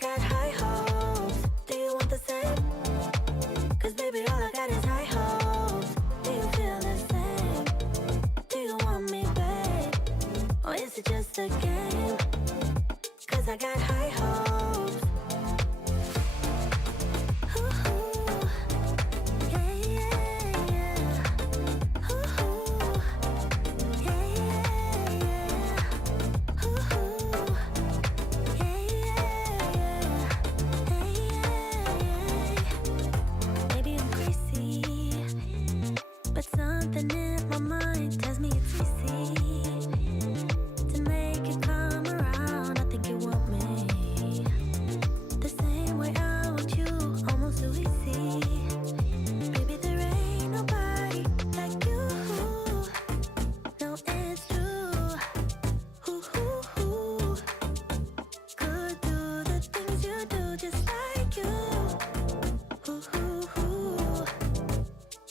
got high hopes. Do you want the same? Cause baby, all I got is high hopes. Do you feel the same? Do you want me, babe? Or is it just a game? Cause I got high hopes. Ooh, yeah, yeah, yeah. Ooh, yeah, yeah, yeah. Ooh, yeah, yeah, yeah. Maybe I'm crazy, but something in my mind tells me it's easy to make you come around. I think you want me the same way I want you, almost so easy. Baby, there ain't nobody like you. No, it's true. Could do the things you do just like you.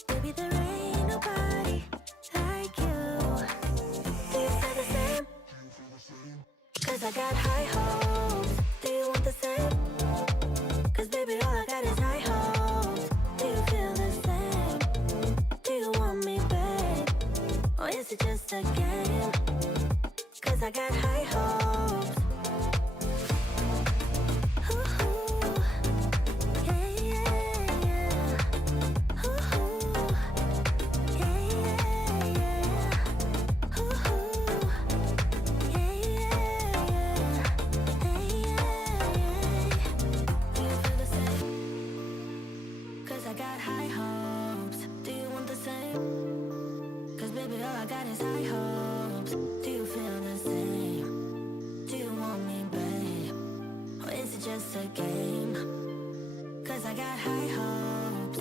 Baby, there ain't nobody like you. Do you feel the same? Cause I got high hopes. Do you want the same? Cause baby, all I got is high hopes. Do you feel the same? Do you want me, babe? Or is it just a game? Cause I got high hopes. Ooh, yeah, yeah, yeah. Ooh, yeah, yeah, yeah. Ooh, yeah, yeah, yeah. Do you feel the same? Cause I got high hopes. Do you want the same? Cause baby, all I got is high hopes. Do you feel the same? Do you want me, babe? Or is it just a game? Cause I got high hopes.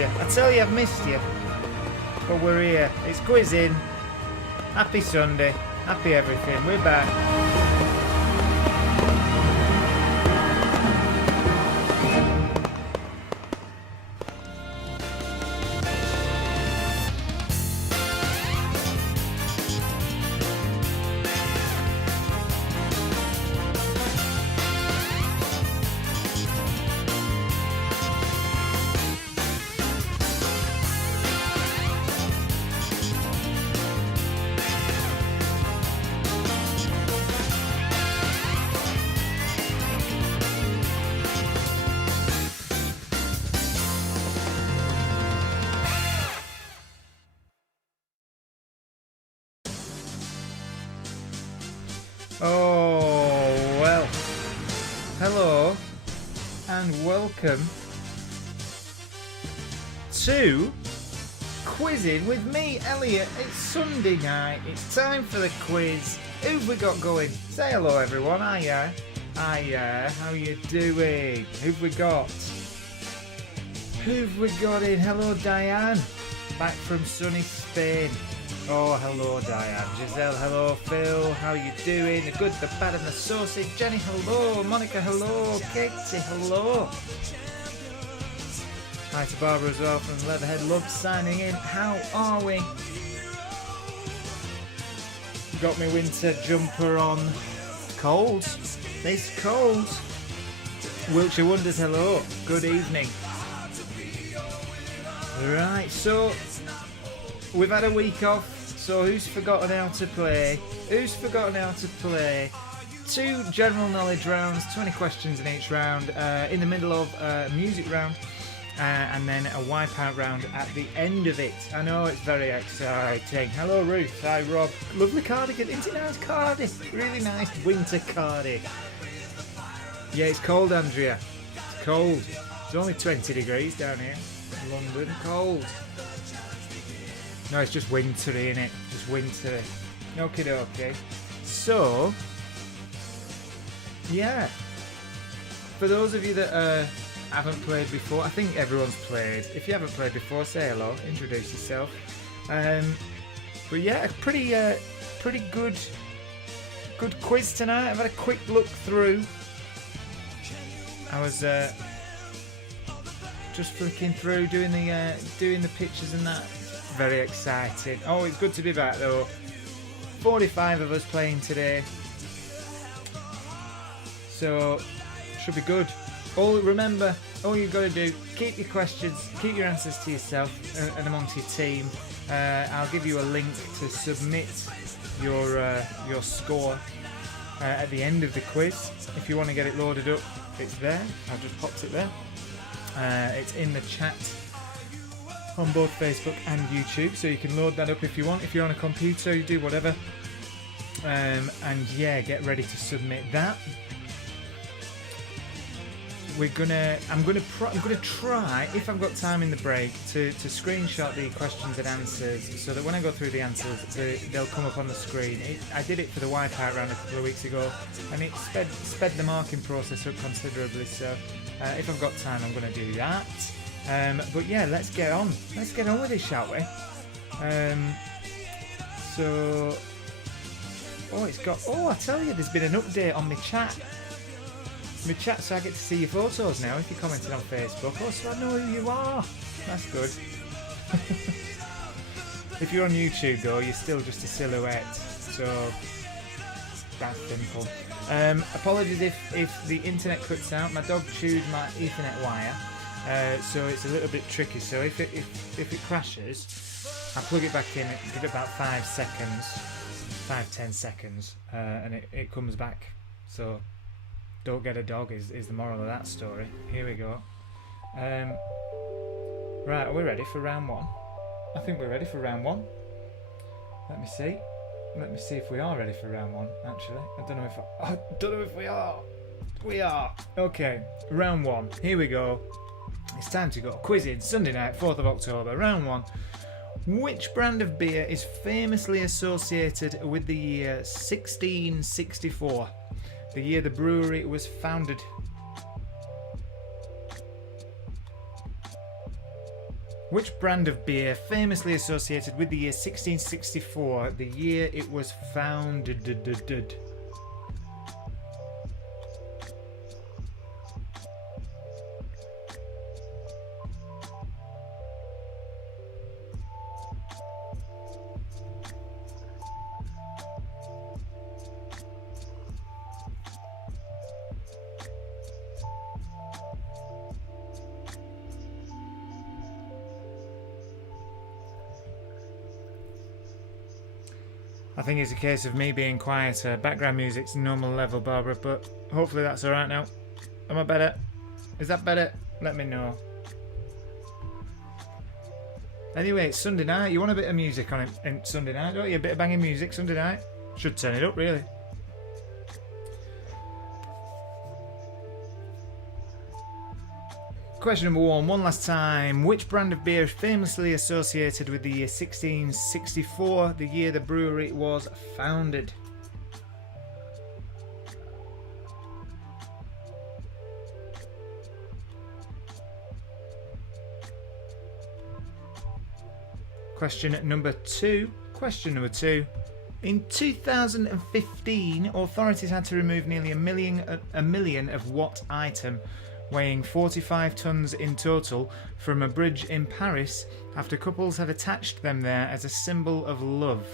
you. I tell you, I've missed you. But we're here. It's quizzing. Happy Sunday. Happy everything. We're back. Oh, well. Hello and welcome to Quizzing with me, Elliot. It's Sunday night. It's time for the quiz. Who've we got going? Say hello, everyone. Hiya. Hiya. How you doing? Who've we got? Who've we got in? Hello, Diane. Back from sunny Spain. Oh, hello, Diane. Giselle, hello. Phil, how you doing? The good, the bad, and the saucy. Jenny, hello. Monica, hello. Katie, hello. Hi to Barbara as well from Leatherhead Love signing in. How are we? Got my winter jumper on. Cold. It's cold. Wiltshire Wonders, hello. Good evening. Right, so we've had a week off. So who's forgotten how to play? Who's forgotten how to play? 2 general knowledge rounds, 20 questions in each round, in the middle of a music round, and then a wipeout round at the end of it. I know, it's very exciting. Hello Ruth, hi Rob. Lovely cardigan, isn't it nice cardigan? Really nice winter cardigan. Yeah, it's cold, Andrea. It's cold. It's only 20 degrees down here in London. Cold. No, it's just wintry, innit? Just wintry. Okie dokie. So, yeah. For those of you that haven't played before, I think everyone's played. If you haven't played before, say hello, introduce yourself. But yeah, pretty good quiz tonight. I've had a quick look through. I was just flicking through, doing the pictures and that. Very exciting. Oh, it's good to be back though. 45 of us playing today, so should be good. Remember, all you've got to do, keep your questions, keep your answers to yourself and amongst your team. I'll give you a link to submit your score at the end of the quiz. If you want to get it loaded up, it's there. I've just popped it there. It's in the chat on both Facebook and YouTube, so you can load that up if you want. If you're on a computer, you do whatever. And yeah, get ready to submit that. I'm gonna try, if I've got time in the break, to screenshot the questions and answers, so that when I go through the answers, they'll come up on the screen. I did it for the wipeout round a couple of weeks ago, and it sped the marking process up considerably. So if I've got time, I'm gonna do that. But yeah, let's get on with it, shall we? I tell you, there's been an update on my chat, so I get to see your photos now if you commented on Facebook. Oh, so I know who you are. That's good. If you're on YouTube though, you're still just a silhouette, so that's simple. Apologies if the internet cuts out. My dog chewed my Ethernet wire. So it's a little bit tricky. So if it crashes, I plug it back in, give it about 5-10 seconds, and it comes back. So don't get a dog is the moral of that story. Here we go. Right, are we ready for round 1? I think we're ready for round 1. Let me see if we are ready for round 1. Actually, I don't know if we are. We are. Okay, round 1. Here we go. It's time to go quizzing. Sunday night, 4th of October, round 1. Which brand of beer is famously associated with the year 1664, the year the brewery was founded? Which brand of beer famously associated with the year 1664, the year it was founded? I think it's a case of me being quieter. Background music's normal level, Barbara, but hopefully that's alright now. Am I better? Is that better? Let me know. Anyway, it's Sunday night. You want a bit of music on it Sunday night, don't you? A bit of banging music Sunday night. Should turn it up, really. Question number one last time. Which brand of beer is famously associated with the year 1664, the year the brewery was founded? Question number two. In 2015, authorities had to remove nearly a million of what item, weighing 45 tons in total, from a bridge in Paris after couples had attached them there as a symbol of love?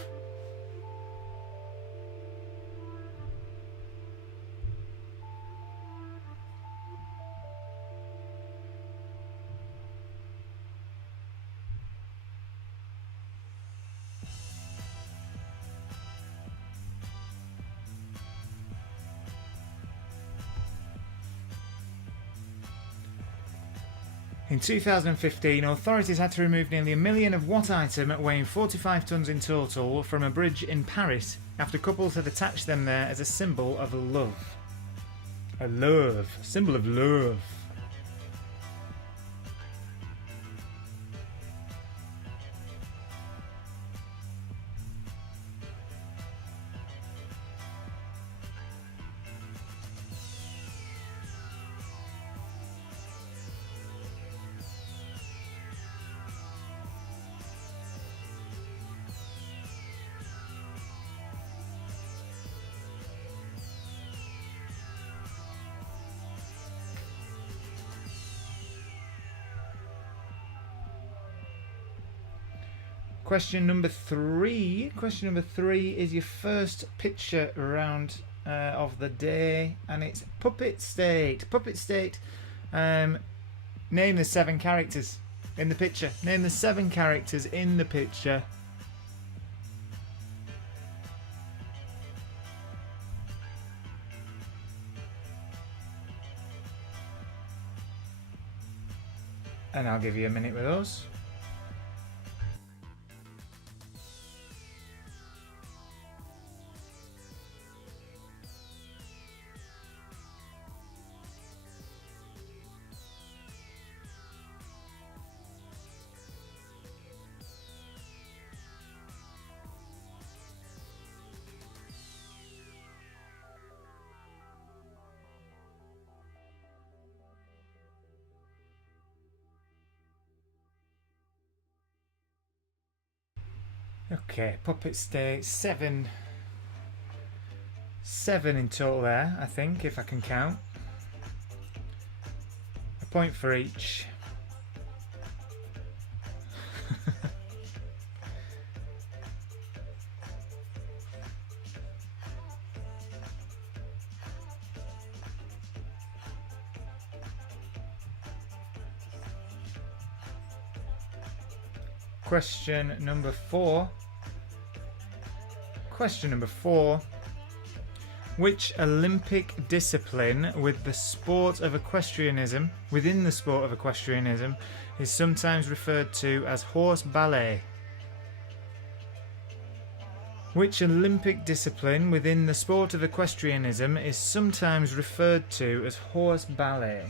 In 2015, authorities had to remove nearly a million of what item, weighing 45 tons in total, from a bridge in Paris after couples had attached them there as a symbol of love. A symbol of love. Question number three. Question number three is your first picture round of the day, and it's Puppet State. Puppet State. Name the 7 characters in the picture. Name the 7 characters in the picture. And I'll give you a minute with those. Okay, Puppet State, 7 in total there, I think, if I can count. A point for each. Question number 4. Question number 4. Which Olympic discipline within the sport of equestrianism is sometimes referred to as horse ballet? Which Olympic discipline within the sport of equestrianism is sometimes referred to as horse ballet?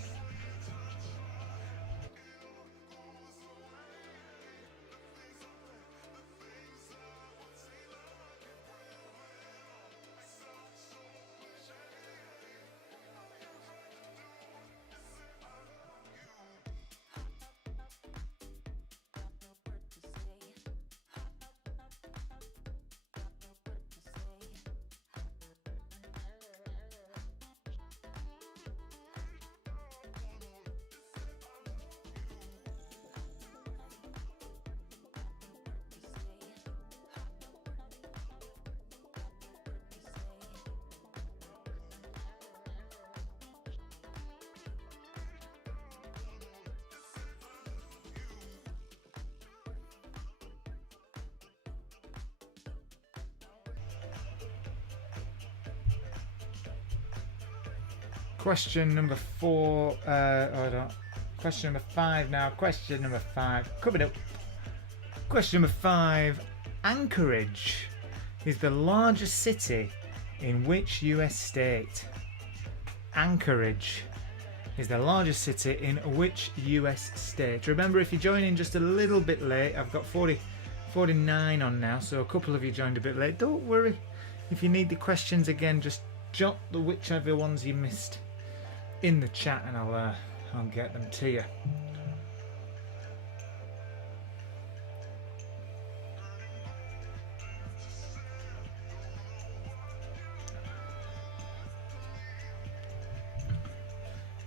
Question number 4. Hold on. Question number 5 now. Question number 5. Coming up. Question number 5. Anchorage is the largest city in which US state? Anchorage is the largest city in which US state? Remember, if you're joining just a little bit late, I've got 49 on now, so a couple of you joined a bit late. Don't worry. If you need the questions again, just jot the whichever ones you missed in the chat and I'll get them to you.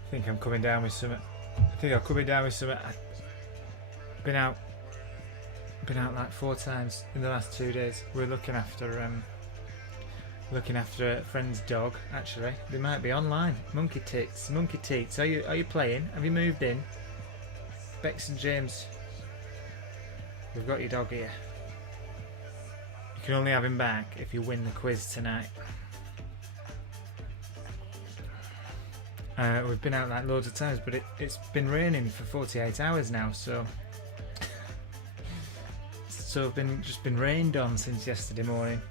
I think I'm coming down with some. I've been out like 4 times in the last 2 days. We're looking after a friend's dog. Actually, they might be online. Monkey Teats. Are you playing? Have you moved in? Bex and James, we've got your dog here. You can only have him back if you win the quiz tonight. We've been out like loads of times, but it's been raining for 48 hours now, so I've been rained on since yesterday morning.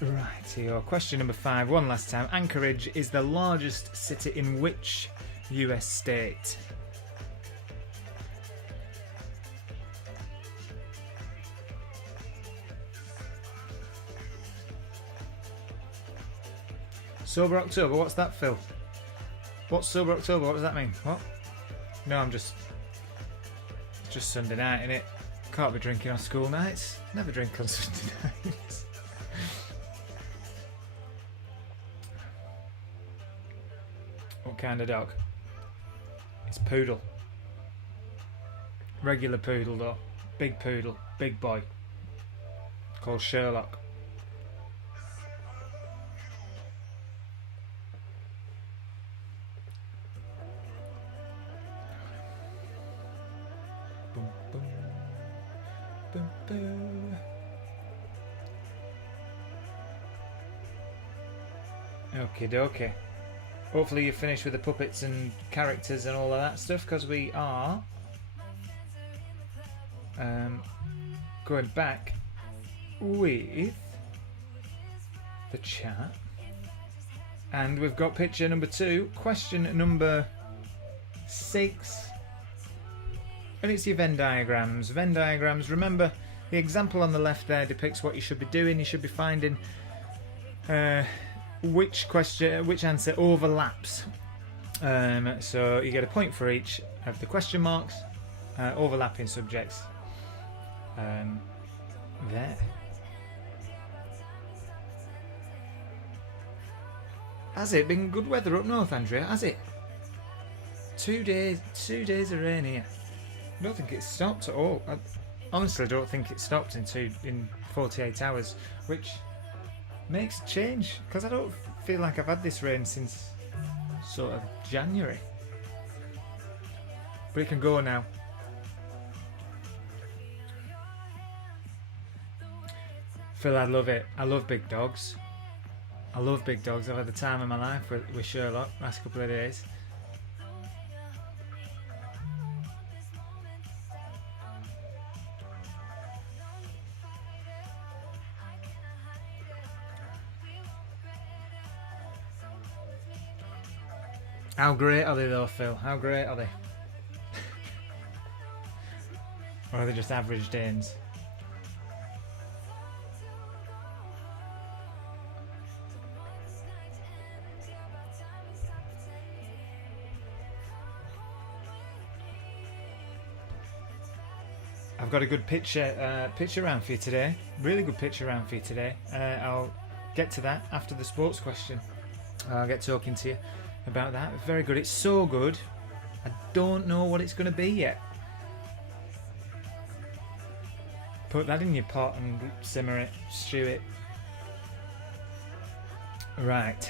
Right, here. Question number 5, one last time. Anchorage is the largest city in which US state? Sober October, what's that, Phil? What's Sober October? What does that mean? What? No, I'm just... It's just Sunday night, innit? Can't be drinking on school nights. Never drink on Sunday nights. What kind of dog? It's poodle. Regular poodle though. Big poodle. Big boy. Called Sherlock. Boom, boom. Boom, boom. Okie dokie. Hopefully you're finished with the puppets and characters and all of that stuff, because we are going back with the chat, and we've got picture number 2, question number 6, and it's your Venn diagrams. Venn diagrams, remember the example on the left there depicts what you should be doing. You should be finding which answer overlaps. So you get a point for each of the question marks, overlapping subjects. There. Has it been good weather up north, Andrea? Has it? 2 days of rain here. I don't think it's stopped at all. I honestly don't think it stopped in 48 hours, which makes a change, because I don't feel like I've had this rain since sort of January. But it can go now. Phil, I love it. I love big dogs. I've had the time of my life with Sherlock last couple of days. How great are they though, Phil? How great are they? Or are they just average Danes? I've got a good picture round for you today. Really good picture round for you today. I'll get to that after the sports question. I'll get talking to you about that. Very good. It's so good. I don't know what it's going to be yet. Put that in your pot and simmer it, stew it. Right.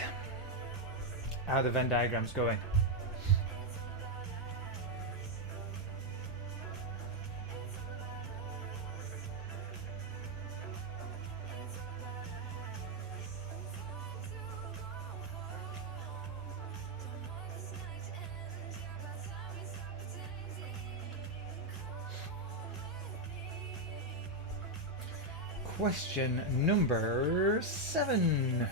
How are the Venn diagrams going? question number 7.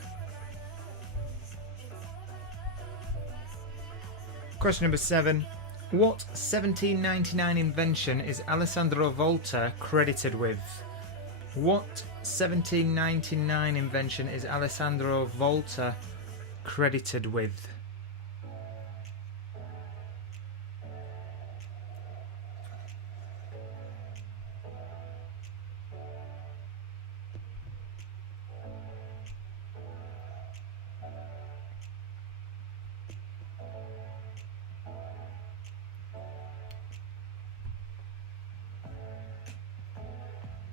Question number 7. What 1799 invention is Alessandro Volta credited with? What 1799 invention is Alessandro Volta credited with?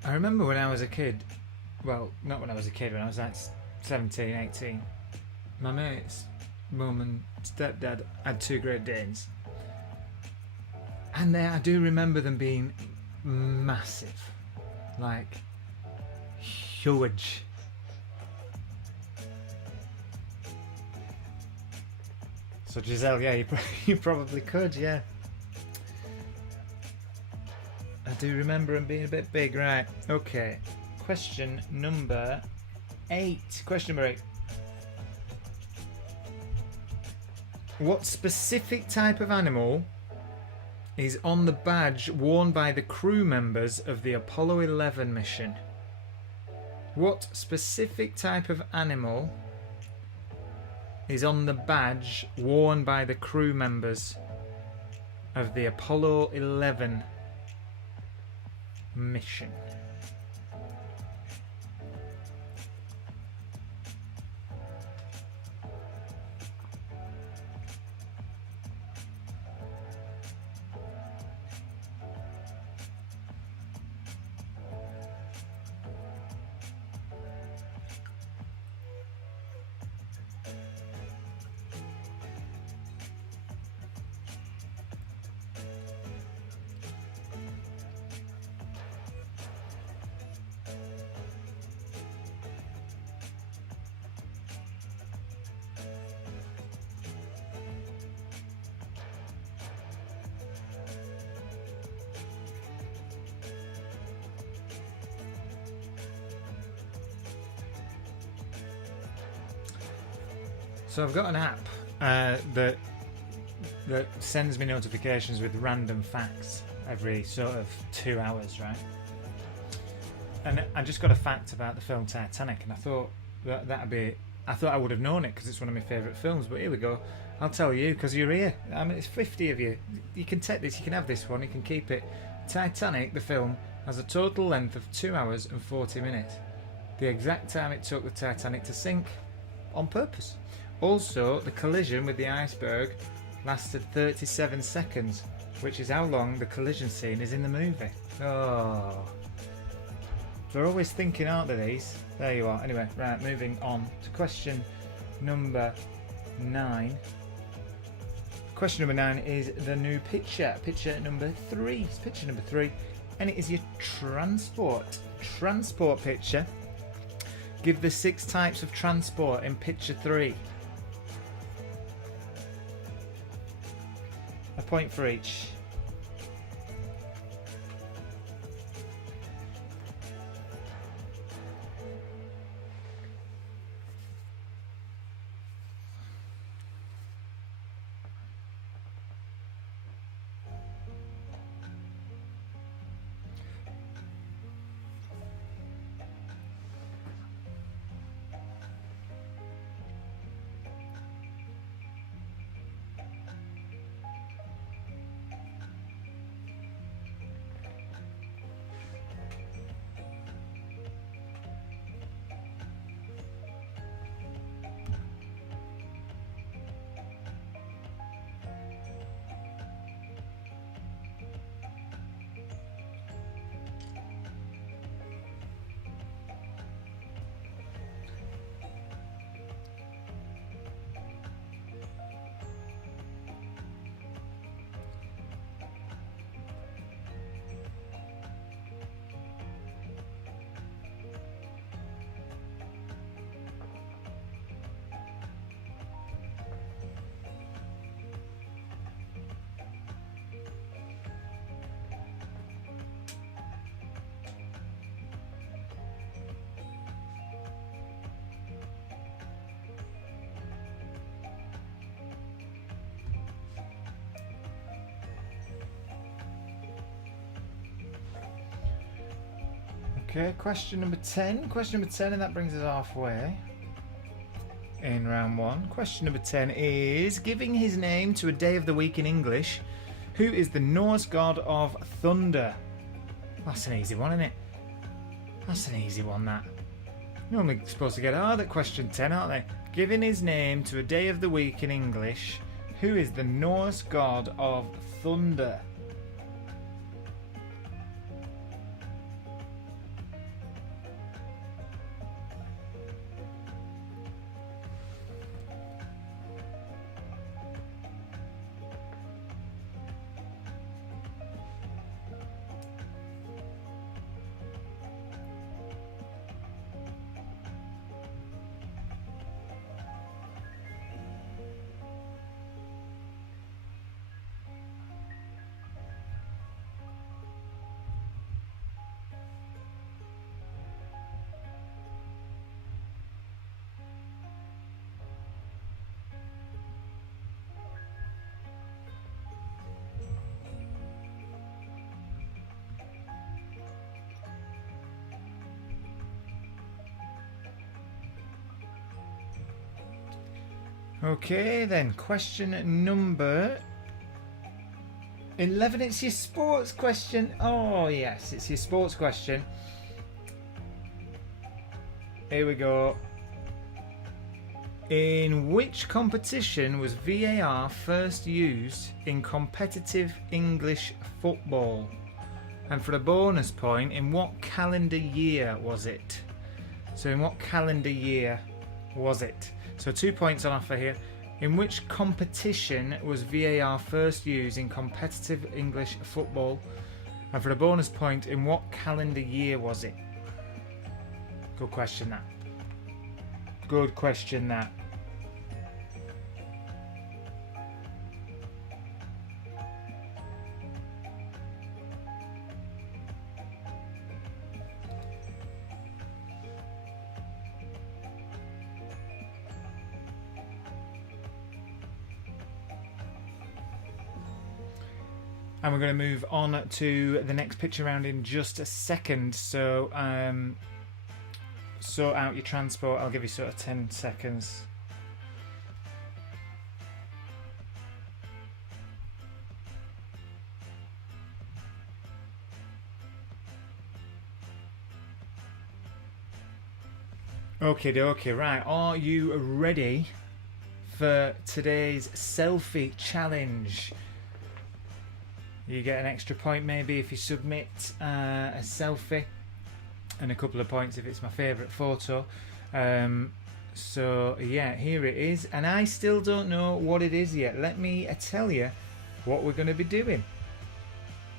I remember when I was a kid, well, not when I was a kid, when I was like 17, 18, my mate's mum and stepdad had 2 Great Danes. And I do remember them being massive. Like, huge. So Giselle, yeah, you probably could, yeah. I do remember them being a bit big, right? Okay. Question number 8. Question number 8. What specific type of animal is on the badge worn by the crew members of the Apollo 11 mission? What specific type of animal is on the badge worn by the crew members of the Apollo 11 mission? So I've got an app that sends me notifications with random facts every sort of 2 hours, right? And I just got a fact about the film Titanic, and I thought I thought I would have known it because it's one of my favourite films. But here we go. I'll tell you because you're here. I mean, it's 50 of you. You can take this. You can have this one. You can keep it. Titanic, the film, has a total length of 2 hours and 40 minutes. The exact time it took the Titanic to sink, on purpose. Also, the collision with the iceberg lasted 37 seconds, which is how long the collision scene is in the movie. Oh. They're always thinking, aren't they, these? There you are. Anyway, right, moving on to question number 9. Question number 9 is the new picture. Picture number 3. It's picture number 3. And it is your transport picture. Give the 6 types of transport in picture 3. A point for each. Okay, question number 10. Question number 10, and that brings us halfway in round 1. Question number 10 is, giving his name to a day of the week in English, who is the Norse god of thunder? That's an easy one, isn't it? That's an easy one, that. Normally supposed to get hard at question 10, aren't they? Giving his name to a day of the week in English, who is the Norse god of thunder? Okay then, question number 11. It's your sports question. Oh yes, it's your sports question. Here we go. In which competition was VAR first used in competitive English football? And for a bonus point, in what calendar year was it? So in what calendar year was it? So 2 points on offer here. In which competition was VAR first used in competitive English football? And for a bonus point, in what calendar year was it? Good question, that. Good question, that. And we're going to move on to the next picture round in just a second. So sort out your transport. I'll give you sort of 10 seconds. Okay, right. Are you ready for today's selfie challenge? You get an extra point maybe if you submit a selfie, and a couple of points if it's my favourite photo. So yeah, here it is, and I still don't know what it is yet. Let me tell you what we're going to be doing.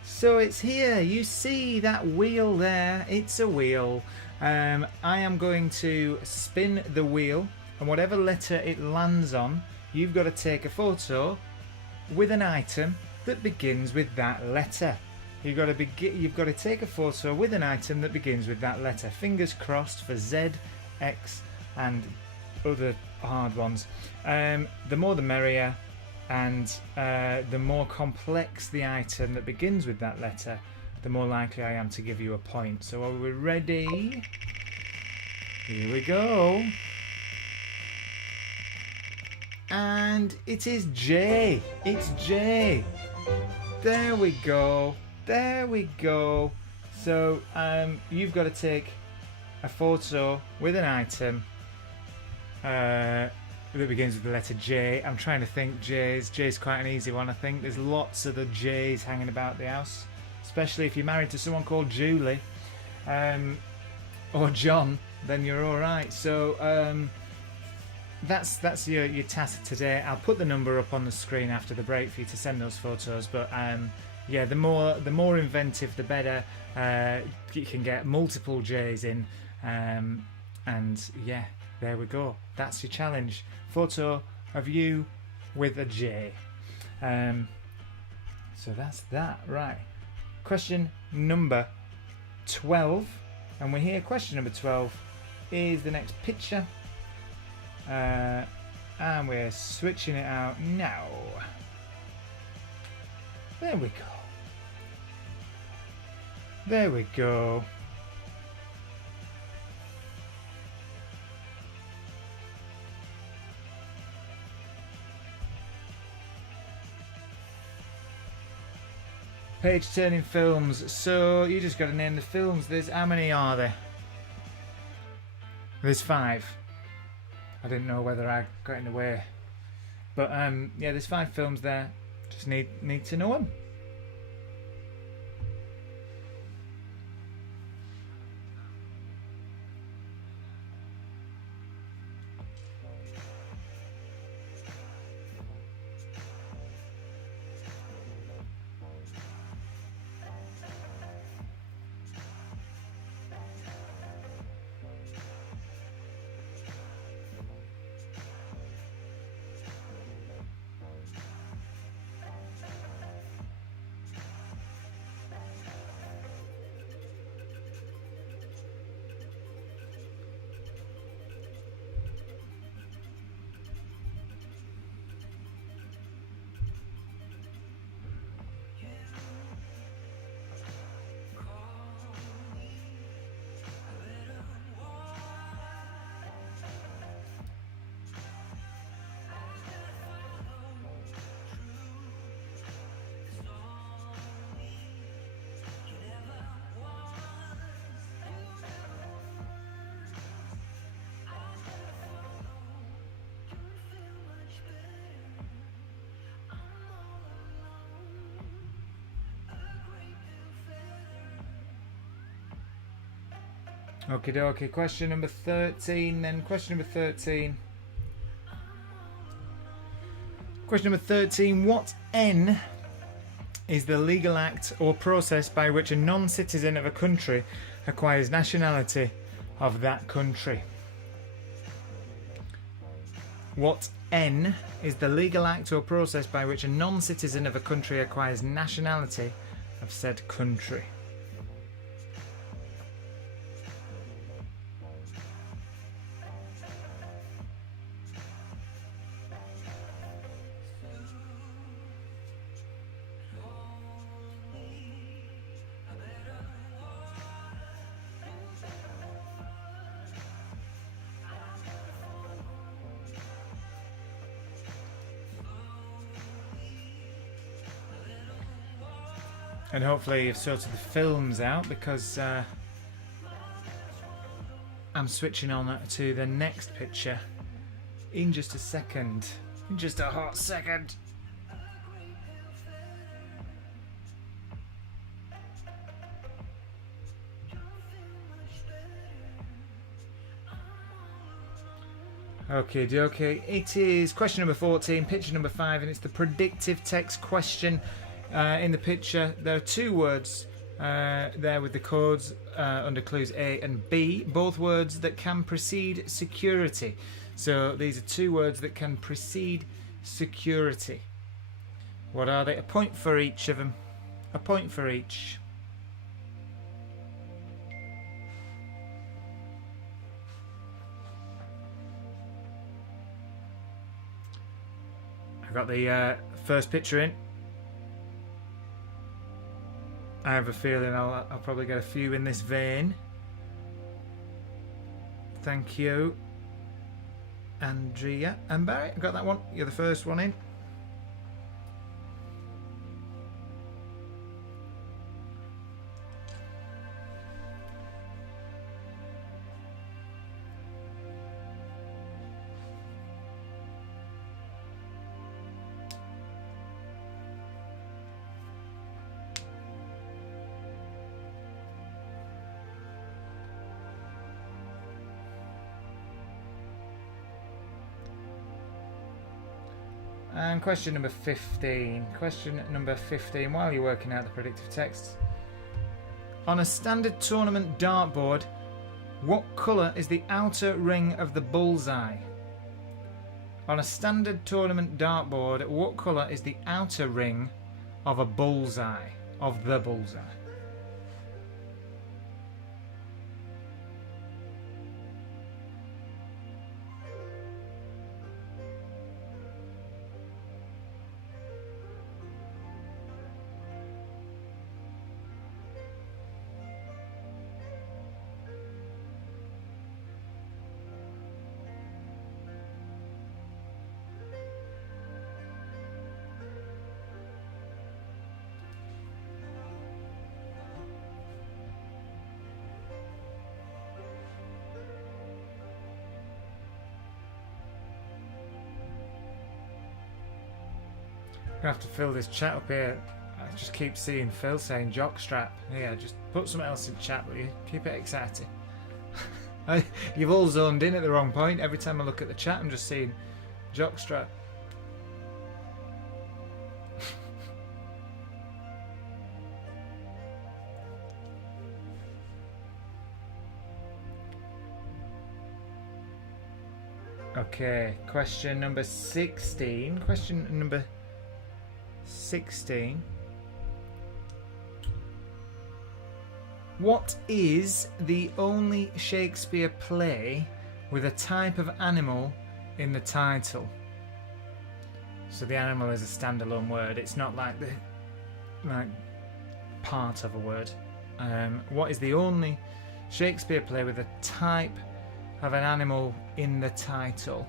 So it's here. You see that wheel there? It's a wheel. I am going to spin the wheel, and whatever letter it lands on, you've got to take a photo with an item that begins with that letter. You've got to take a photo with an item that begins with that letter. Fingers crossed for Z, X, and other hard ones. The more the merrier, and the more complex the item that begins with that letter, the more likely I am to give you a point. So are we ready? Here we go. And it is J. It's J. There we go. There we go. So you've got to take a photo with an item that begins with the letter J. I'm trying to think. J's quite an easy one, I think. There's lots of the J's hanging about the house, especially if you're married to someone called Julie or John. Then you're all right. So that's your task today. I'll put the number up on the screen after the break for you to send those photos. But yeah, the more inventive, the better. You can get multiple J's in, and yeah, there we go. That's your challenge. Photo of you with a J. So that's that. Right. Question number 12, and we're here. Question number 12 is the next picture. And we're switching it out now. There we go. There we go. Page turning films. So you just got to name the films. There's how many are there? There's 5. I didn't know whether I got in the way, but yeah, there's 5 films there. Just need to know them. Okie dokie. Question number 13 then. Question number 13. Question number 13. What N is the legal act or process by which a non-citizen of a country acquires nationality of that country? What N is the legal act or process by which a non-citizen of a country acquires nationality of said country? And hopefully you've sorted the films out, because I'm switching on to the next picture in just a second. In just a hot second. Okay, dokie. It is question number 14, picture number 5, and it's the predictive text question. In the picture, there are 2 words there with the codes under clues A and B, both words that can precede security. So these are 2 words that can precede security. What are they? A point for each of them. A point for each. I got the first picture in. I have a feeling I'll probably get a few in this vein. Thank you, Andrea and Barry. I got that one. You're the first one in. And question number 15. Question number 15. While you're working out the predictive texts. On a standard tournament dartboard, what colour is the outer ring of the bullseye? On a standard tournament dartboard, what colour is the outer ring of a bullseye? Of the bullseye. gonna have to fill this chat up here. I just keep seeing Phil saying jockstrap. Yeah, just put something else in chat, will you? Keep it exciting. You've all zoned in at the wrong point. Every time I look at the chat, I'm just seeing jockstrap. Okay, question number 16. Question number 16. What is the only Shakespeare play with a type of animal in the title? So the animal is a standalone word. It's not like the part of a word. What is the only Shakespeare play with a type of an animal in the title?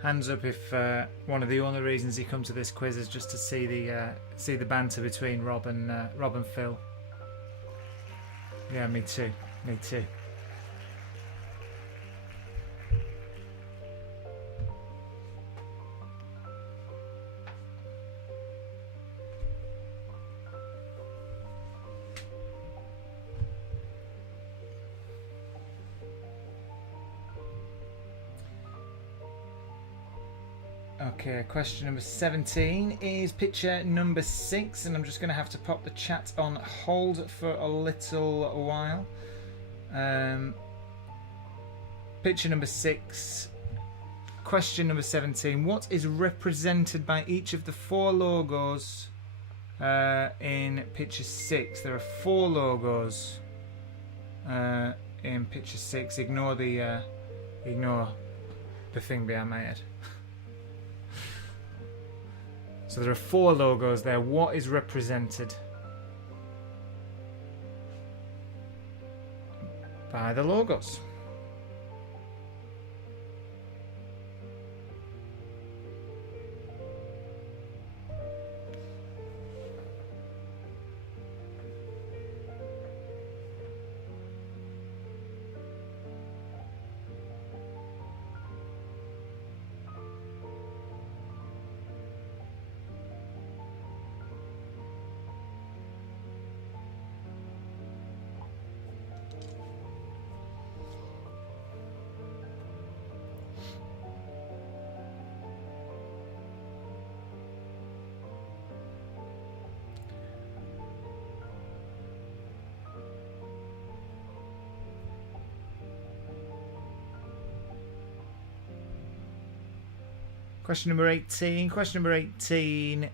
Hands up if one of the only reasons you come to this quiz is just to see the banter between Rob and Phil. Yeah, me too. Me too. Okay, question number 17 is picture number 6, and I'm just going to have to pop the chat on hold for a little while. Picture number 6, question number 17. What is represented by each of the 4 logos in picture 6? There are 4 logos in picture 6. Ignore the thing behind my head. So there are 4 logos there. What is represented by the logos? Question number 18. Question number 18.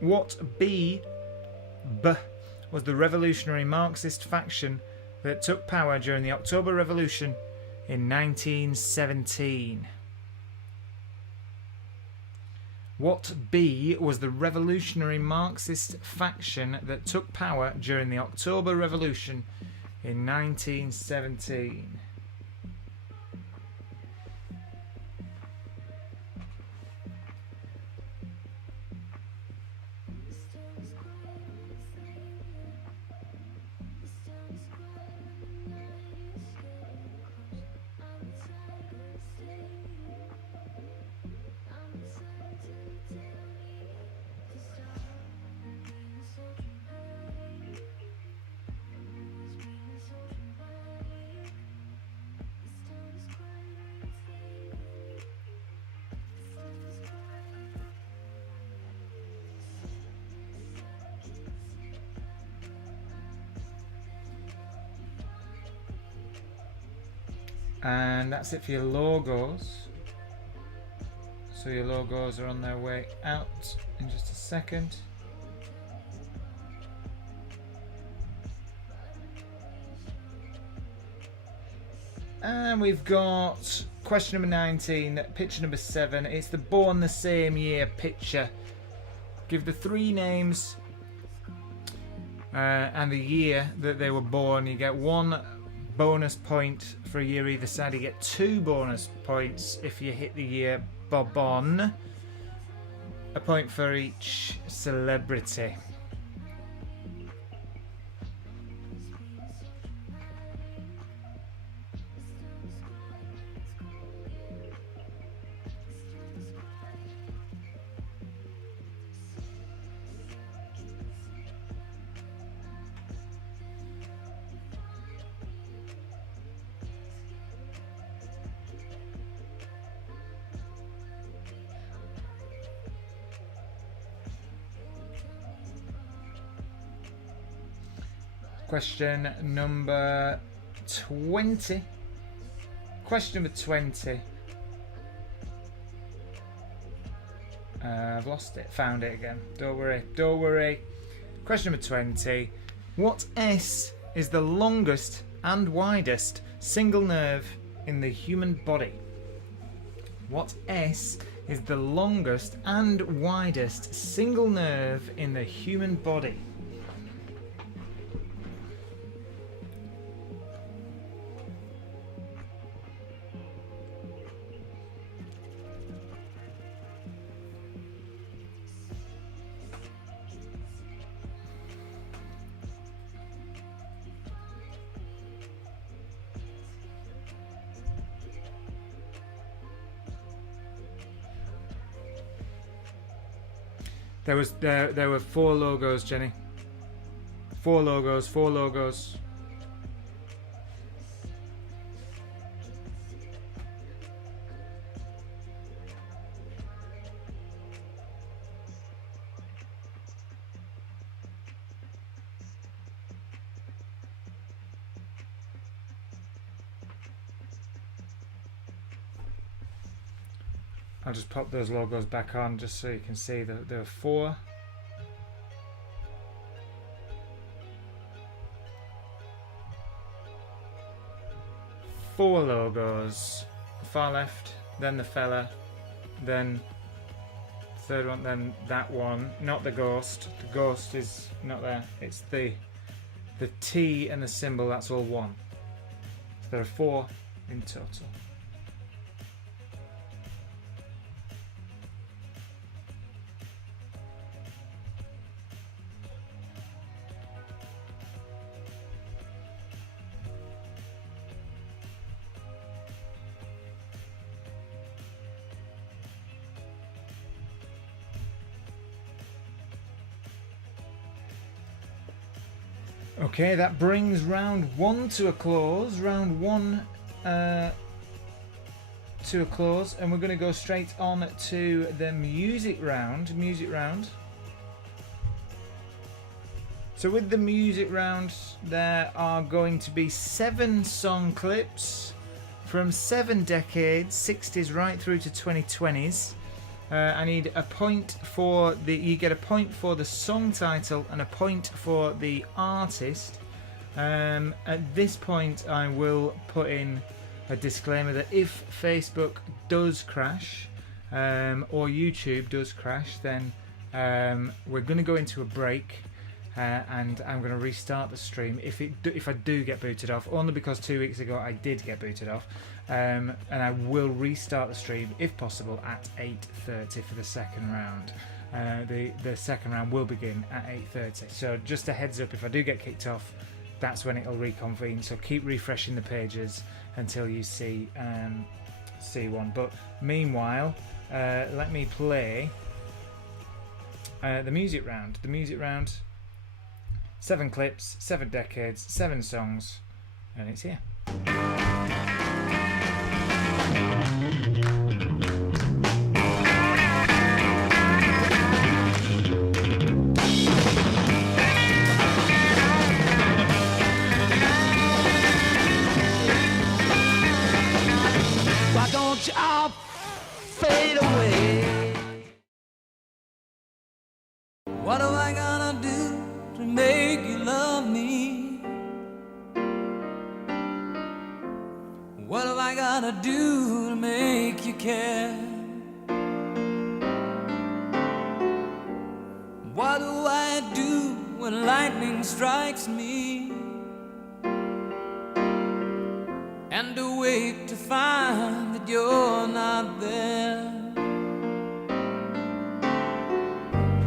What B was the revolutionary Marxist faction that took power during the October Revolution in 1917? What B was the revolutionary Marxist faction that took power during the October Revolution in 1917? And that's it for your logos. So your logos are on their way out in just a second. And we've got question number 19, picture number 7. It's the Born the Same Year picture. Give the 3 names and the year that they were born. You get 1 bonus point for a year either side. You get 2 bonus points if you hit the year bob on. A point for each celebrity. Question number 20. Question number 20. I've lost it. Found it again. Don't worry. Don't worry. Question number 20. What S is the longest and widest single nerve in the human body? What S is the longest and widest single nerve in the human body? There were 4 logos, Jenny. 4 logos, 4 logos. I'll just pop those logos back on just so you can see that there are 4. Four logos. Far left, then the fella, then the third one, then that one. Not the ghost. The ghost is not there. It's the T and the symbol, that's all 1. So there are 4 in total. Okay, that brings round 1 to a close. Round 1 to a close, and we're going to go straight on to the music round. So with the music round, there are going to be 7 song clips from 7 decades, 60s right through to 2020s. I need a point for you get a point for the song title and a point for the artist. At this point I will put in a disclaimer that if Facebook does crash or YouTube does crash, then we're going to go into a break and I'm going to restart the stream if I do get booted off, only because 2 weeks ago I did get booted off. And I will restart the stream if possible at 8:30 for the second round. The second round will begin at 8:30. So just a heads up, if I do get kicked off, that's when it'll reconvene. So keep refreshing the pages until you see one. But meanwhile, let me play the music round. The music round. 7 clips, 7 decades, 7 songs, and it's here. Why don't you all fade away? What am I gonna do to make you love me? What gotta do to make you care? What do I do when lightning strikes me? And awake to find that you're not there.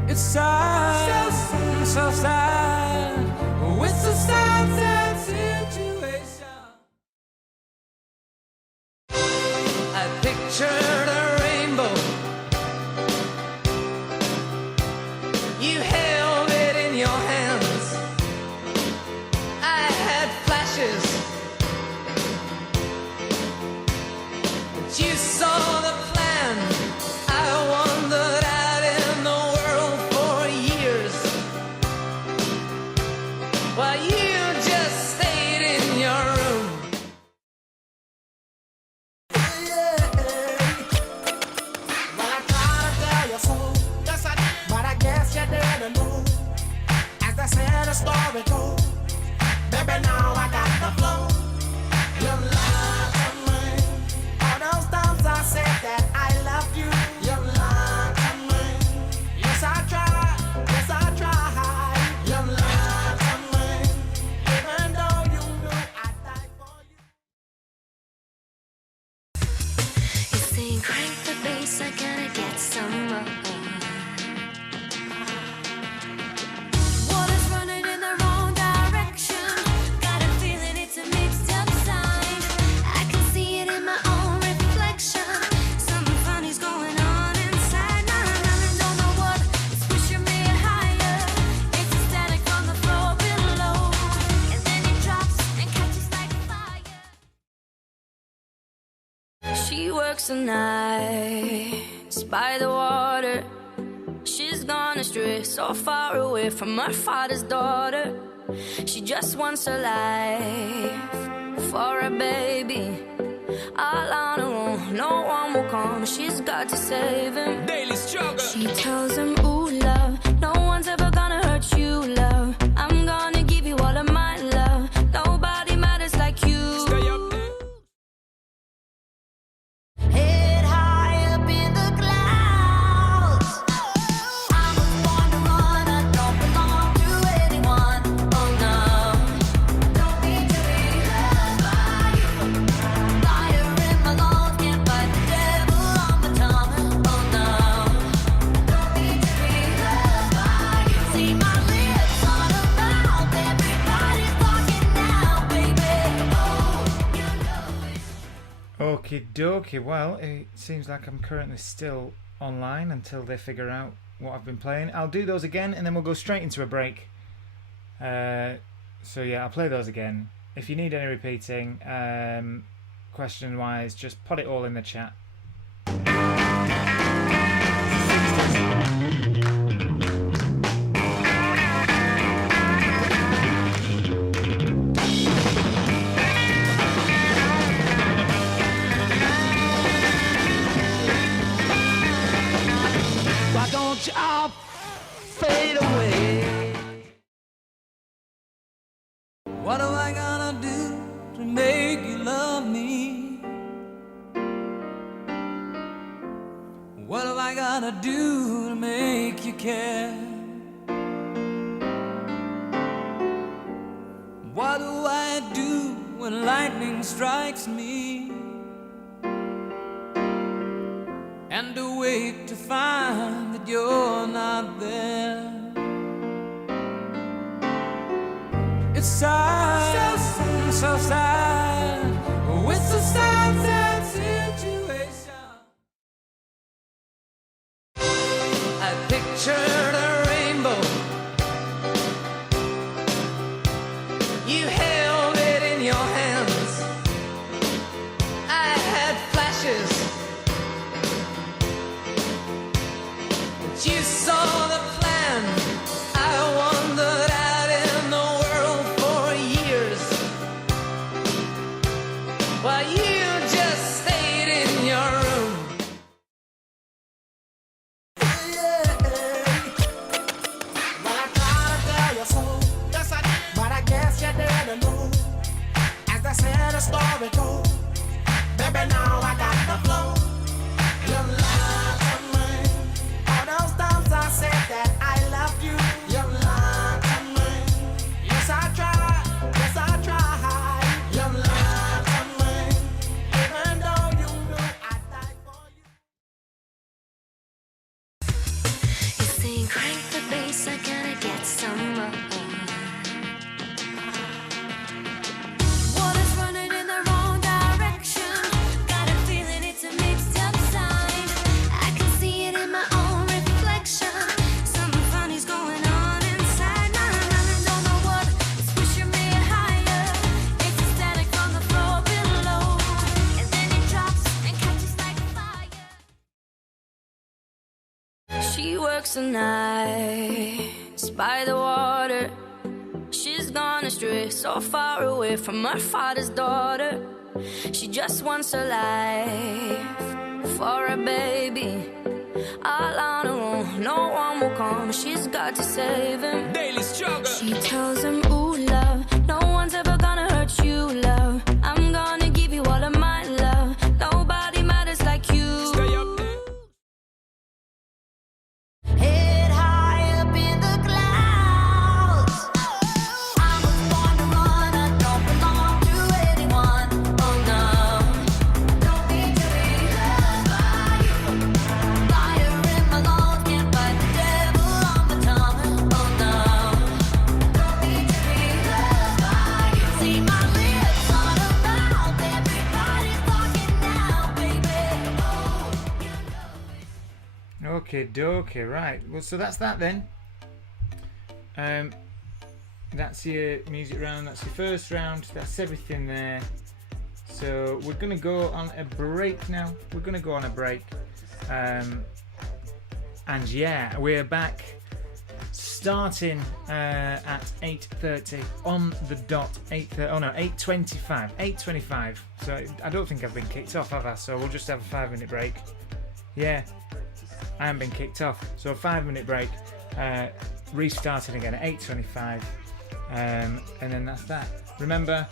It's sad, so sad. Oh, it's a sad, sad situation. I pictured a rainbow. You held it in your hands. I had flashes. But you saw the plan. I wandered out in the world for years, while you just stayed in your room. Well, I tried to tell you so, yes I did, but I guess you didn't know. As they said, the story goes, baby, now I got the flow. You lied to me. All those times I said that I loved you, you lied to me. Yes, I tried, yes, I tried. You lied to me. Even though you knew I'd die for you. You're saying crank the bass, I gotta get some more. Water's running in the wrong direction. Got a feeling it's a mixed up sign. I can see it in my own reflection. Something funny's going on inside. Now I don't know what. It's pushing me higher. It's a static from the floor below. And then it drops and catches like fire. She works the nights by the water. She's gone astray, so far away from her father's daughter. She just wants her life for a baby. All on her own, no one will come. She's got to save him. Daily struggle. She tells him, ooh, love, no one's ever gonna hurt you, love. I'm gonna give you all of my love. Nobody matters like you. Stay up there. Head high up in the clouds. I was born to run, I don't belong to anyone. Oh no, don't need to be loved by you. Fire in my lungs, can't fight the devil on my tongue. Oh no, don't need to be loved by you. See my lips on a mouth, everybody's talking now, baby. Oh, you know it. Okie dokie, well, it seems like I'm currently still online until they figure out what I've been playing. I'll do those again and then we'll go straight into a break. So yeah, I'll play those again. If you need any repeating, question wise, just put it all in the chat. Why don't you all fade away? What am I gonna do to make you love me? What have I gotta do to make you care? What do I do when lightning strikes me? And awake to find that you're not there. It's sad, so sad. Oh, it's a sad, sad situation. I pictured a rainbow. You held it in your hands. I had flashes. You saw the plan. I wandered out in the world for years, She works the nights by the water. She's gone astray, so far away from her father's daughter. She just wants a life for a baby. All on her own, no one will come. She's got to save him. Daily struggle. She tells him, ooh, love, no one's ever gonna hurt you, love. I'm gonna give you all of my love. Nobody matters like you. Stay up there. Head high up in the clouds. I was born to run, I don't belong to anyone. Oh no, don't need to be loved by you. Fire in my lungs, can't fight the devil on my tongue. Oh no, don't need to be loved by you. See my lips on a mouth, everybody's talking now, baby. Oh, you know. Okay, dokie, right. Well, so that's that then. That's your music round. That's your first round. That's everything there. So we're gonna go on a break now. We're gonna go on a break. And yeah, we're back starting at 8:30 on the dot. 8:30. Oh no, 8:25. 8:25. So I don't think I've been kicked off, have I? So we'll just have a 5-minute break. Yeah. I haven't been kicked off, so a 5-minute break, restarting again at 8:25, and then that's that. Remember,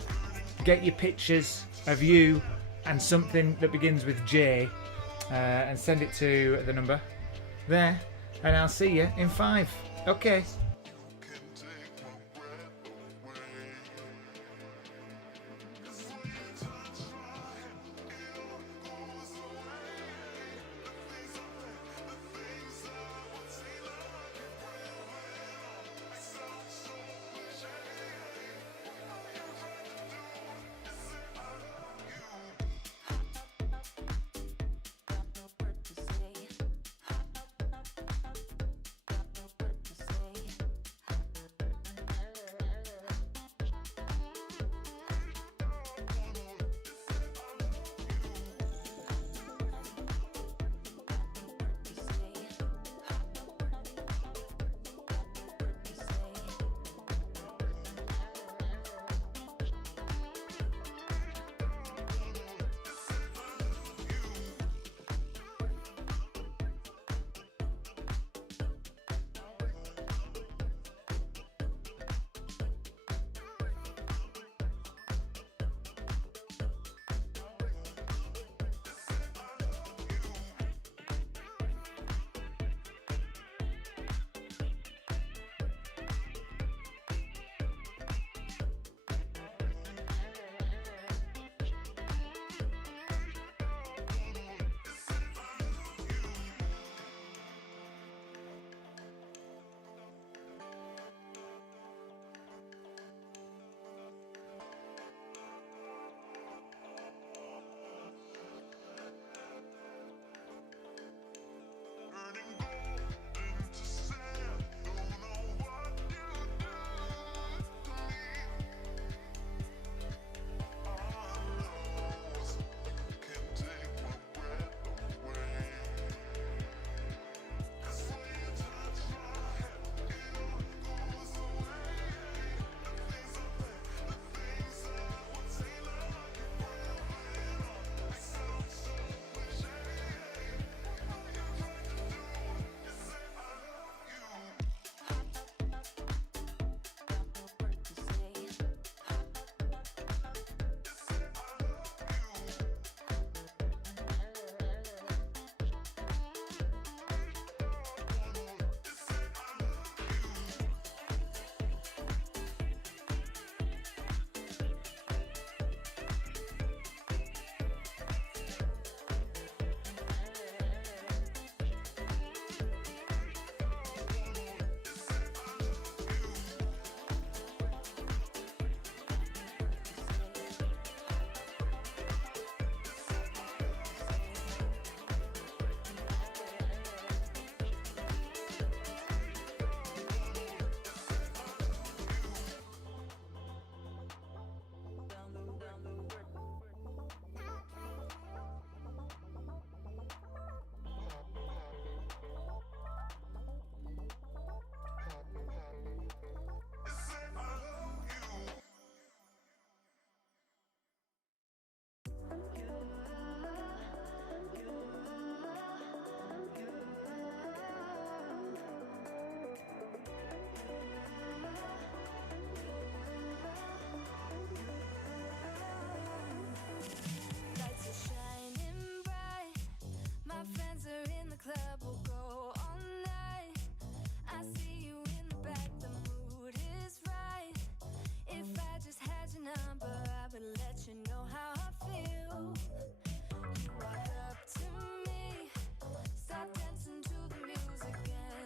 get your pictures of you and something that begins with J, and send it to the number there, and I'll see you in 5. Okay. Got no word to say. club will go all night. I see you in the back, the mood is right. If I just had your number, I would let you know how I feel. You walk up to me, start dancing to the music,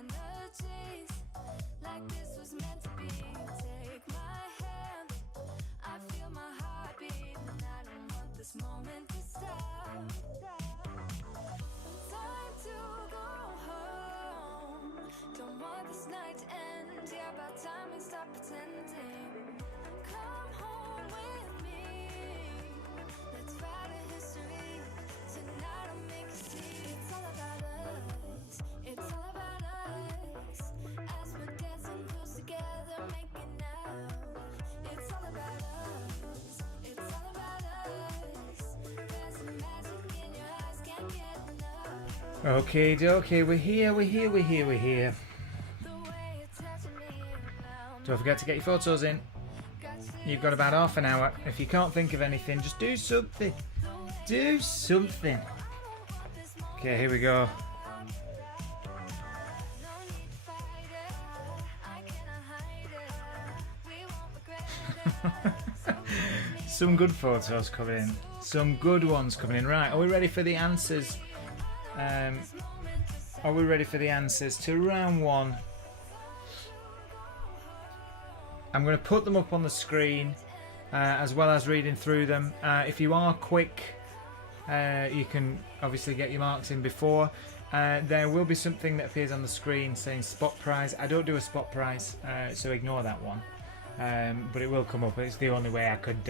energies like this was meant to be. Take my hand, I feel my heart beat, and I don't want this moment to stop. Time to go home, don't want this night to end. Yeah, about time we stop pretending. Come home with me, let's write a history. Tonight I'll make you see it's all about us. It's all about us. As we're dancing close together, making out. It's all about us. It's all about us. There's some magic in your eyes, can't get enough. Okay, we're here. The way you're touching me now. Don't forget to get your photos in. You've got about half an hour. If you can't think of anything, just do something. Do something. Okay, here we go. No need to fight it. I cannot hide it. We won't regret it. So please me. Some good photos coming in. Some good ones coming in. Right, are we ready for the answers? Are we ready for the answers to round one? I'm going to put them up on the screen as well as reading through them. If you are quick, you can obviously get your marks in before. There will be something that appears on the screen saying spot prize. I don't do a spot prize, so ignore that one. But it will come up. It's the only way I could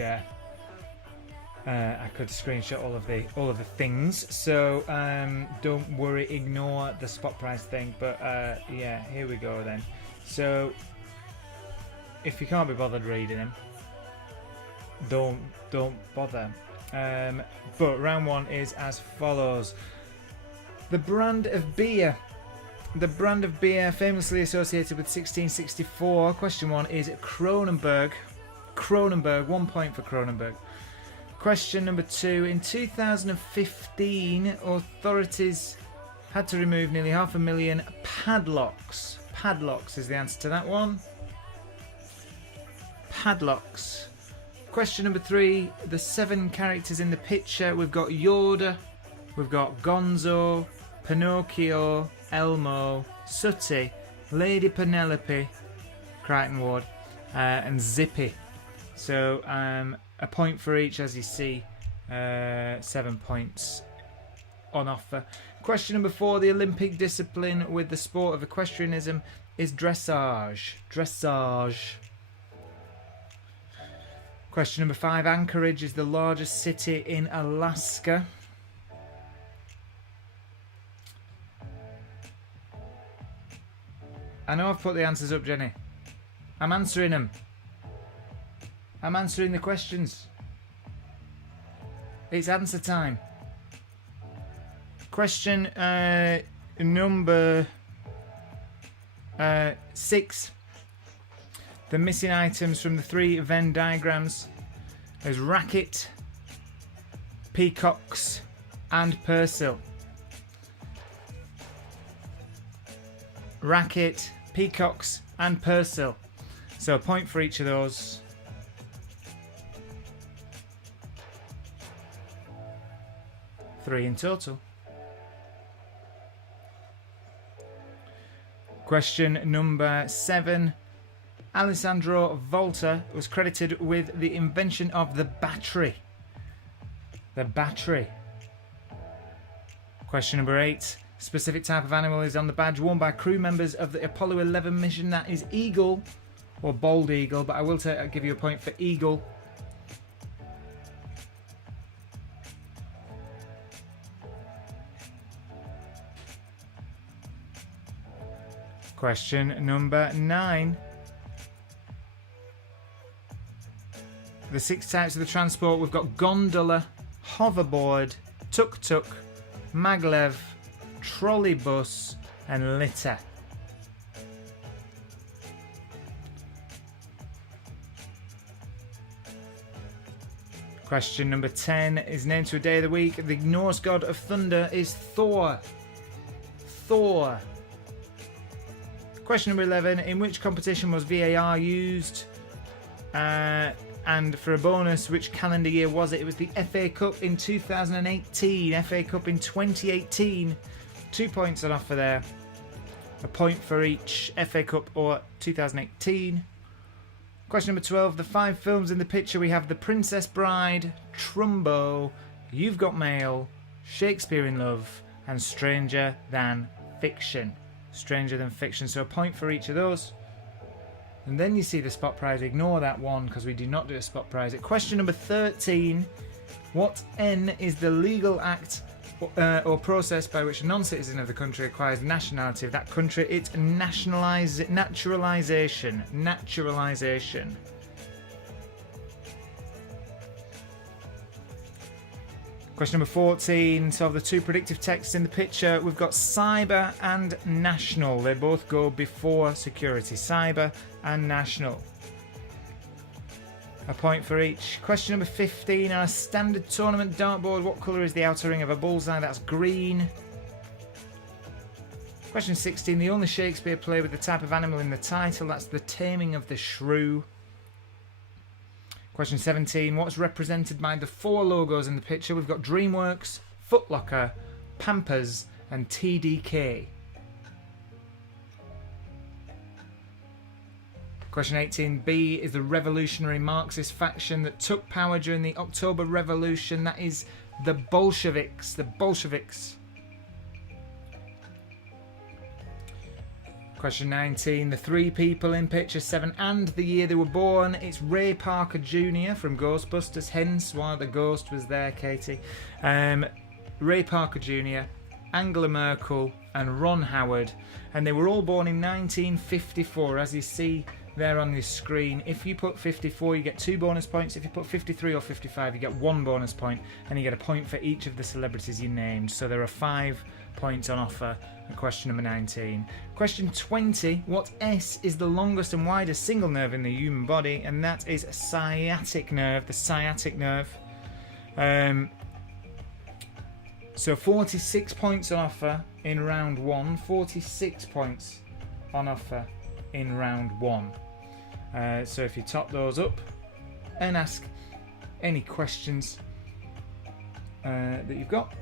screenshot all of the things. So don't worry, ignore the spot prize thing. But yeah, here we go then. So if you can't be bothered reading them, don't bother. But round one is as follows. The brand of beer. The brand of beer famously associated with 1664. Question one is Kronenberg. Kronenberg, 1 point for Kronenberg. Question number two. In 2015, authorities had to remove nearly 500,000 padlocks. Padlocks is the answer to that one. Padlocks. Question number three. The 7 characters in the picture. We've got Yoda, we've got Gonzo, Pinocchio, Elmo, Sooty, Lady Penelope, Crichton Ward, and Zippy. So a point for each, as you see. 7 points on offer. Question number four. The Olympic discipline with the sport of equestrianism is dressage. Dressage. Question number five. Anchorage is the largest city in Alaska. I know I've put the answers up, Jenny. I'm answering them. I'm answering the questions. It's answer time. Question number 6. The missing items from the 3 Venn diagrams is racket, peacocks, and Persil. Racket, peacocks, and Persil. So a point for each of those. Three in total. Question number 7. Alessandro Volta was credited with the invention of the battery. The battery. Question number 8. Specific type of animal is on the badge worn by crew members of the Apollo 11 mission. That is eagle or bald eagle, but I will give you a point for eagle. Question number 9. The 6 types of the transport, we've got gondola, hoverboard, tuk-tuk, maglev, trolleybus, and litter. Question number 10 is named to a day of the week. The Norse god of thunder is Thor. Thor. Question number 11. In which competition was VAR used? And for a bonus, which calendar year was it? It was the FA Cup in 2018. FA Cup in 2018. 2 points on offer there. A point for each FA Cup or 2018. Question number 12. The 5 films in the picture we have The Princess Bride, Trumbo, You've Got Mail, Shakespeare in Love, and Stranger Than Fiction. Stranger Than Fiction. So a point for each of those. And then you see the spot prize. Ignore that one because we do not do a spot prize. At question number 13. What N is the legal act or process by which a non-citizen of the country acquires nationality of that country? It's naturalisation. Naturalisation. Question number 14. So of the 2 predictive texts in the picture, we've got cyber and national. They both go before security. Cyber and national. A point for each. Question number 15. On a standard tournament dartboard, what colour is the outer ring of a bullseye? That's green. Question 16. The only Shakespeare play with the type of animal in the title, that's The Taming of the Shrew. Question 17. What's represented by the 4 logos in the picture? We've got DreamWorks, Foot Locker, Pampers, and TDK. Question 18b is the revolutionary Marxist faction that took power during the October Revolution. That is the Bolsheviks. The Bolsheviks. Question 19. The 3 people in picture 7 and the year they were born. It's Ray Parker Jr. from Ghostbusters, hence why the ghost was there, Katie. Ray Parker Jr., Angela Merkel, and Ron Howard. And they were all born in 1954, as you see there on the screen. If you put 54, you get 2 bonus points. If you put 53 or 55, you get 1 bonus point, and you get a point for each of the celebrities you named. So there are 5 points on offer at question number 19. Question 20. What S is the longest and widest single nerve in the human body? And that is a sciatic nerve, the sciatic nerve. So 46 points on offer in round 1. 46 points on offer in round 1. So if you top those up and ask any questions that you've got.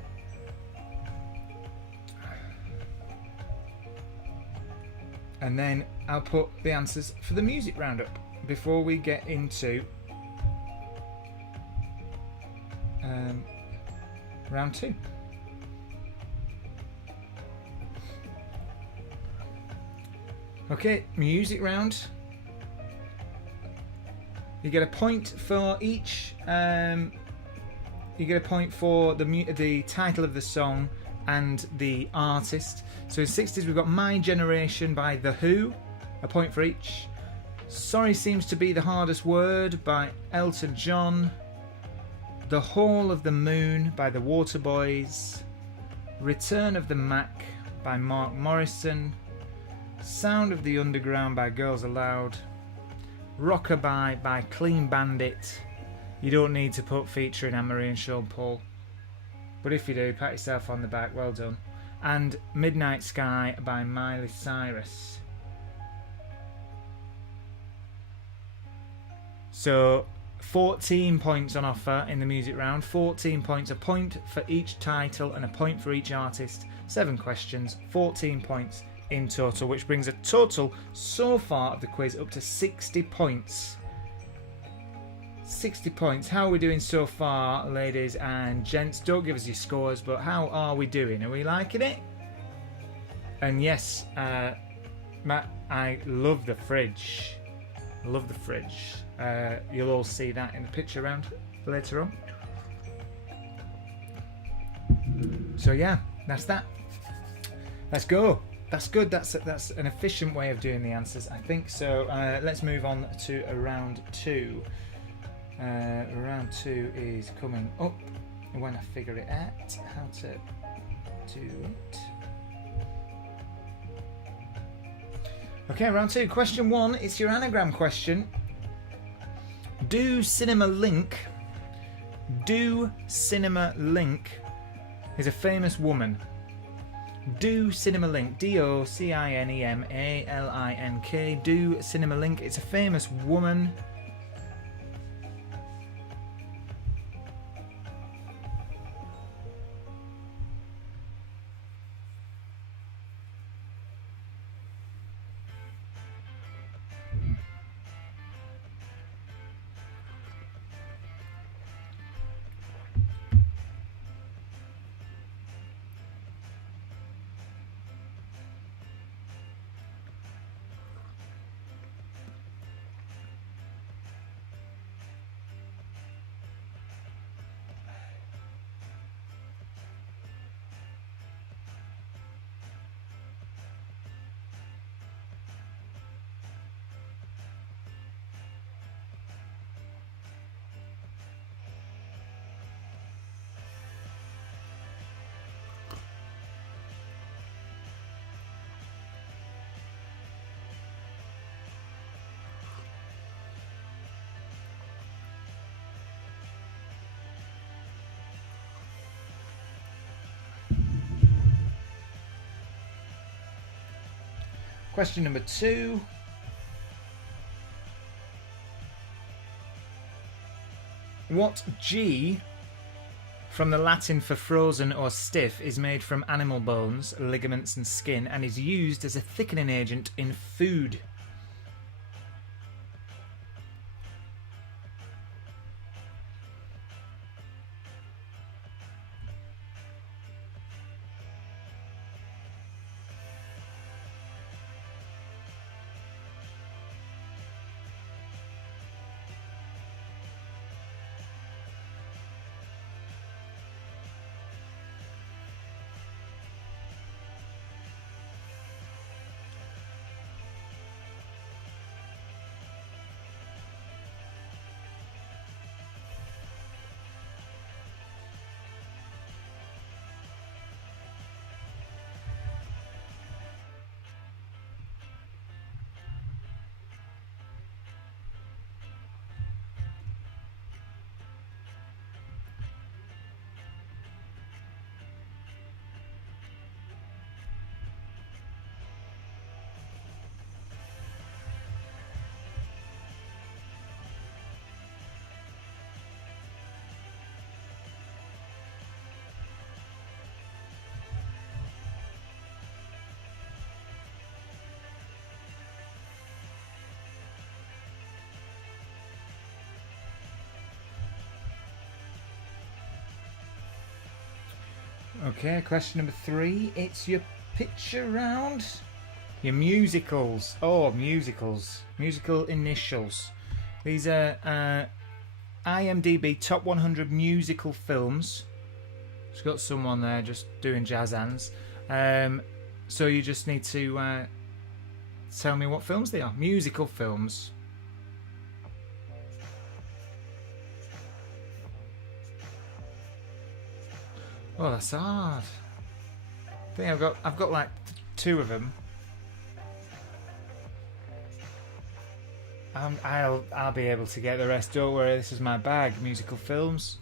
And then I'll put the answers for the music roundup before we get into round 2. Okay, music round. You get a point for each. You get a point for the title of the song and the artist. So in 60s we've got My Generation by The Who, a point for each. Sorry Seems to Be the Hardest Word by Elton John. The Hall of the Moon by the Waterboys. Return of the Mac by Mark Morrison. Sound of the Underground by Girls Aloud. Rockabye by Clean Bandit. You don't need to put featuring Anne-Marie and Sean Paul, but if you do, pat yourself on the back, well done. And Midnight Sky by Miley Cyrus. So 14 points on offer in the music round. 14 points, a point for each title and a point for each artist. 7 questions, 14 points in total, which brings a total so far of the quiz up to 60 points. 60 points. How are we doing so far, ladies and gents? Don't give us your scores, but how are we doing? Are we liking it? And yes, Matt, I love the fridge. Love the fridge. You'll all see that in the picture round later on. So yeah, that's that. Let's go. That's good. That's an efficient way of doing the answers, I think. So let's move on to round 2. Round 2 is coming up when I figure it out how to do it. Okay, round 2. Question 1. It's your anagram question. Do Cinema Link is a famous woman. Do Cinema Link, DOCINEMALINK, Do Cinema Link. It's a famous woman. Question number 2. What G, from the Latin for frozen or stiff, is made from animal bones, ligaments and skin, and is used as a thickening agent in food? Okay, question number 3. It's your picture round. Your musicals. Oh, musicals. Musical initials. These are IMDb top 100 musical films. It's got someone there just doing jazz hands. So you just need to tell me what films they are. Musical films. Oh, that's hard. I think I've got like 2 of them. I'll be able to get the rest. Don't worry, this is my bag. Musical films.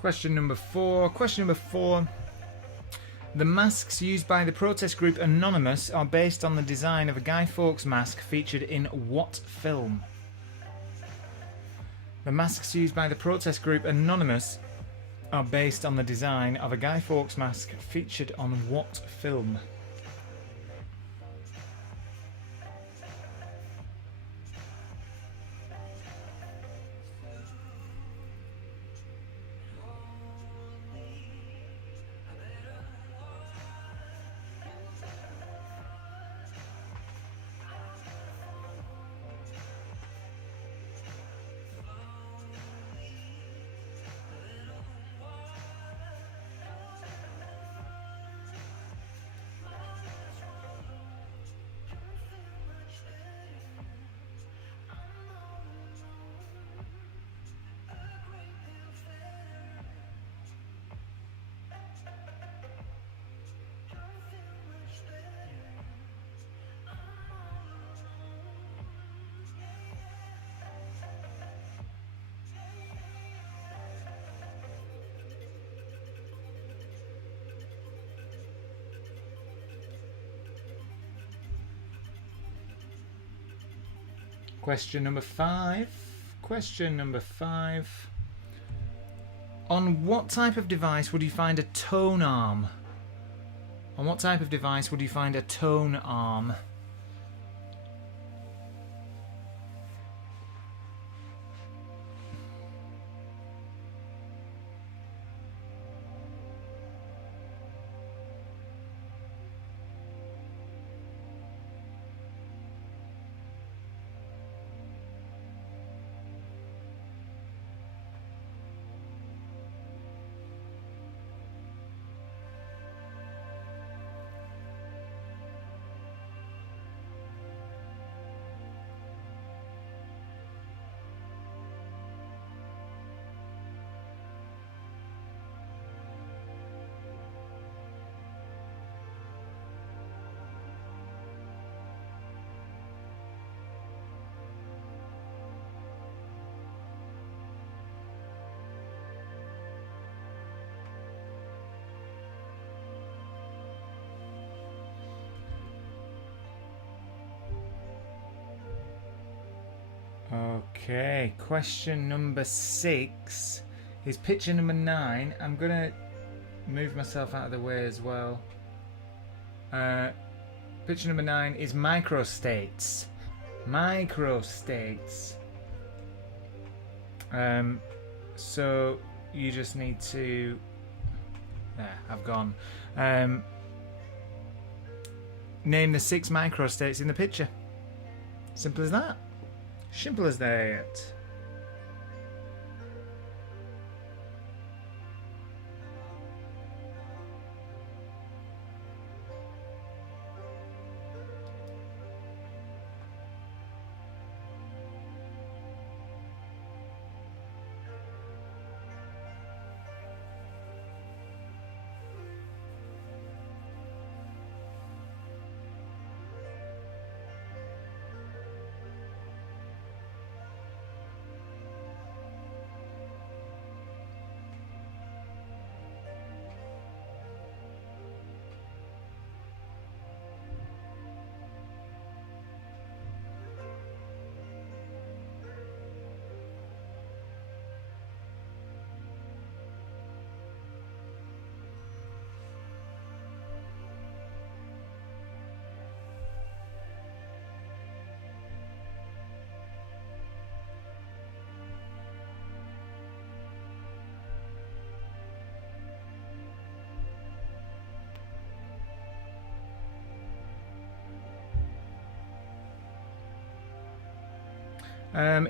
Question number 4. Question number 4. The masks used by the protest group Anonymous are based on the design of a Guy Fawkes mask featured in what film? The masks used by the protest group Anonymous are based on the design of a Guy Fawkes mask featured on what film? Question number 5. Question number 5. On what type of device would you find a tone arm? On what type of device would you find a tone arm? Okay, question number 6 is picture number 9. I'm gonna move myself out of the way as well. Picture number 9 is microstates. Microstates. So you just need to. There, I've gone. Name the 6 microstates in the picture. Simple as that. Simple as that.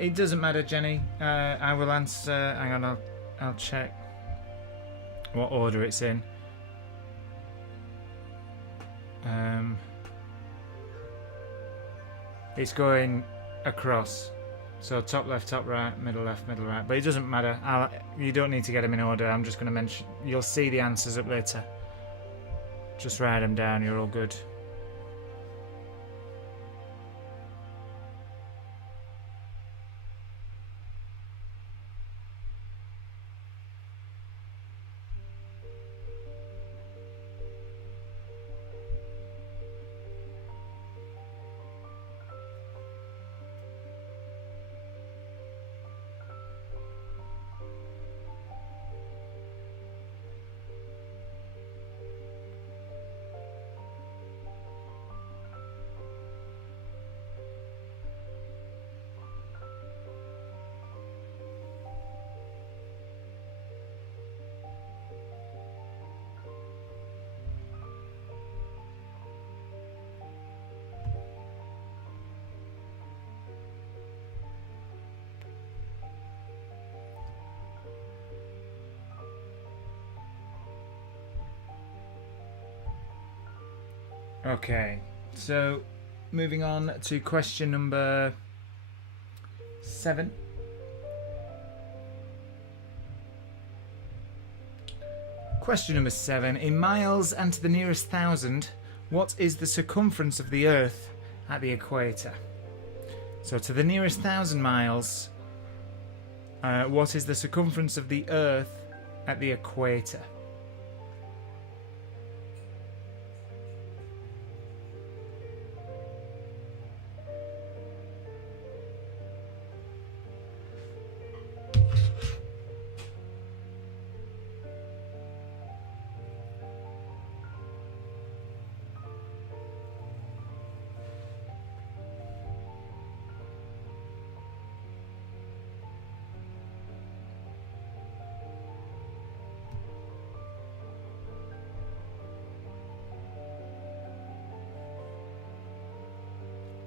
It doesn't matter, Jenny. I will answer. Hang on, I'll check what order it's in. It's going across, so top left, top right, middle left, middle right. But it doesn't matter. You don't need to get them in order. I'm just going to mention. You'll see the answers up later. Just write them down. You're all good. Okay, so moving on to question number 7. Question number 7. In miles and to the nearest 1,000, what is the circumference of the Earth at the equator? So to the nearest 1,000 miles, what is the circumference of the Earth at the equator?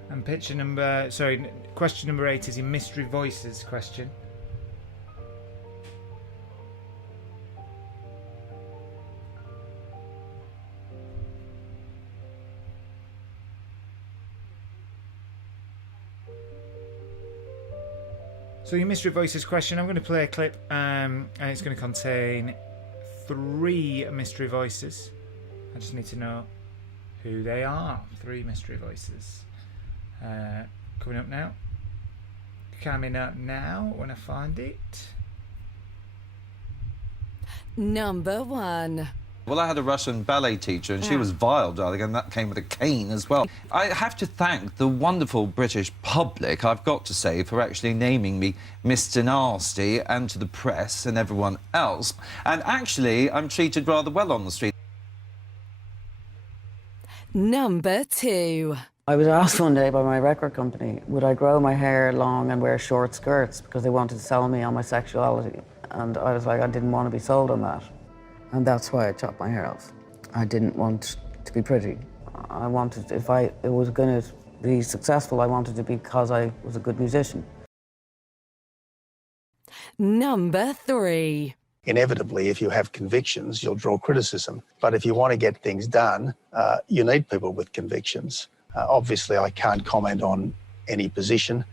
And question number 8 is your Mystery Voices question. So your Mystery Voices question, I'm going to play a clip, and it's going to contain 3 mystery voices. I just need to know who they are. 3 mystery voices. Coming up now. Coming up now when I find it. Number 1. Well, I had a Russian ballet teacher, and she was vile, darling, and that came with a cane as well. I have to thank the wonderful British public, I've got to say, for actually naming me Mr. Nasty, and to the press and everyone else. And actually, I'm treated rather well on the street. Number 2. I was asked one day by my record company, would I grow my hair long and wear short skirts because they wanted to sell me on my sexuality. And I was like, I didn't want to be sold on that. And that's why I chopped my hair off. I didn't want to be pretty. I wanted, if I was going to be successful, I wanted to be because I was a good musician. Number 3. Inevitably, if you have convictions, you'll draw criticism. But if you want to get things done, you need people with convictions. Obviously, I can't comment on any position,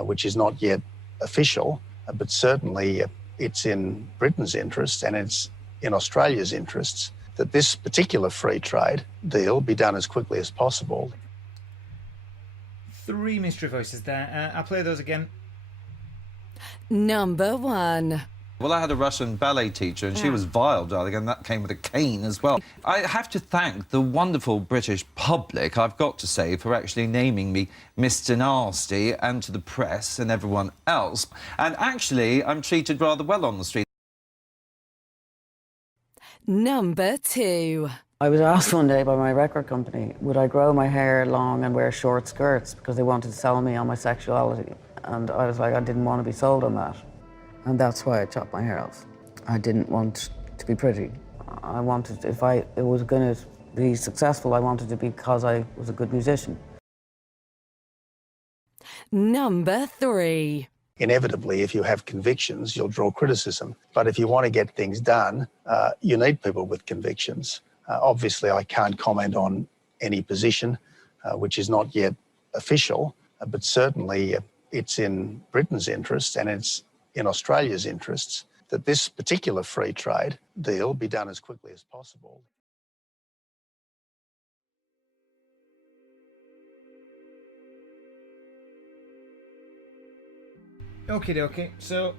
which is not yet official, but certainly it's in Britain's interests and it's in Australia's interests that this particular free trade deal be done as quickly as possible. 3 mystery voices there. I'll play those again. Number 1. Well, I had a Russian ballet teacher, and she was vile, darling, and that came with a cane as well. I have to thank the wonderful British public, I've got to say, for actually naming me Mr. Nasty, and to the press and everyone else. And actually, I'm treated rather well on the street. Number 2. I was asked one day by my record company, would I grow my hair long and wear short skirts because they wanted to sell me on my sexuality. And I was like, I didn't want to be sold on that. And that's why I chopped my hair off. I didn't want to be pretty. I wanted, if I was going to be successful, I wanted to be because I was a good musician. Number 3. Inevitably, if you have convictions, you'll draw criticism. But if you want to get things done, you need people with convictions. Obviously, I can't comment on any position, which is not yet official, but certainly it's in Britain's interests and it's in Australia's interests that this particular free trade deal be done as quickly as possible. Okie dokie, so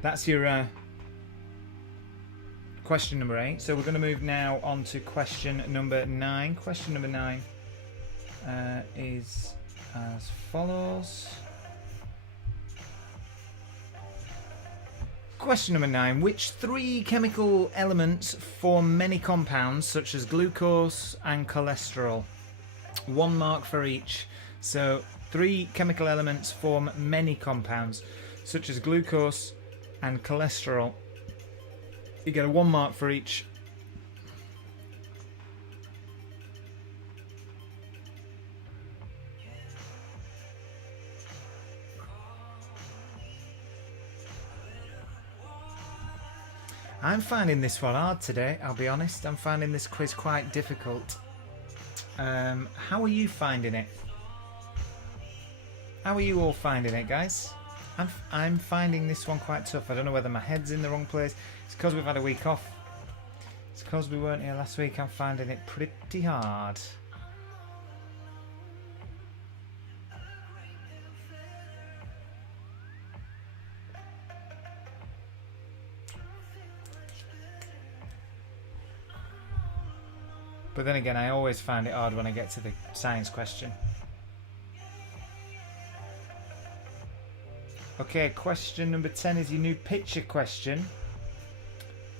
that's your question number 8. So we're going to move now on to question number 9. Question number 9 is as follows. Question number 9. Which 3 chemical elements form many compounds such as glucose and cholesterol? 1 mark for each. So 3 chemical elements form many compounds such as glucose and cholesterol. You get a 1 mark for each. I'm finding this one hard today, I'll be honest. I'm finding this quiz quite difficult. How are you finding it? How are you all finding it, guys? I'm finding this one quite tough. I don't know whether my head's in the wrong place. It's because we've had a week off. It's because we weren't here last week. I'm finding it pretty hard. But then again, I always find it hard when I get to the science question. Okay, question number 10 is your new picture question.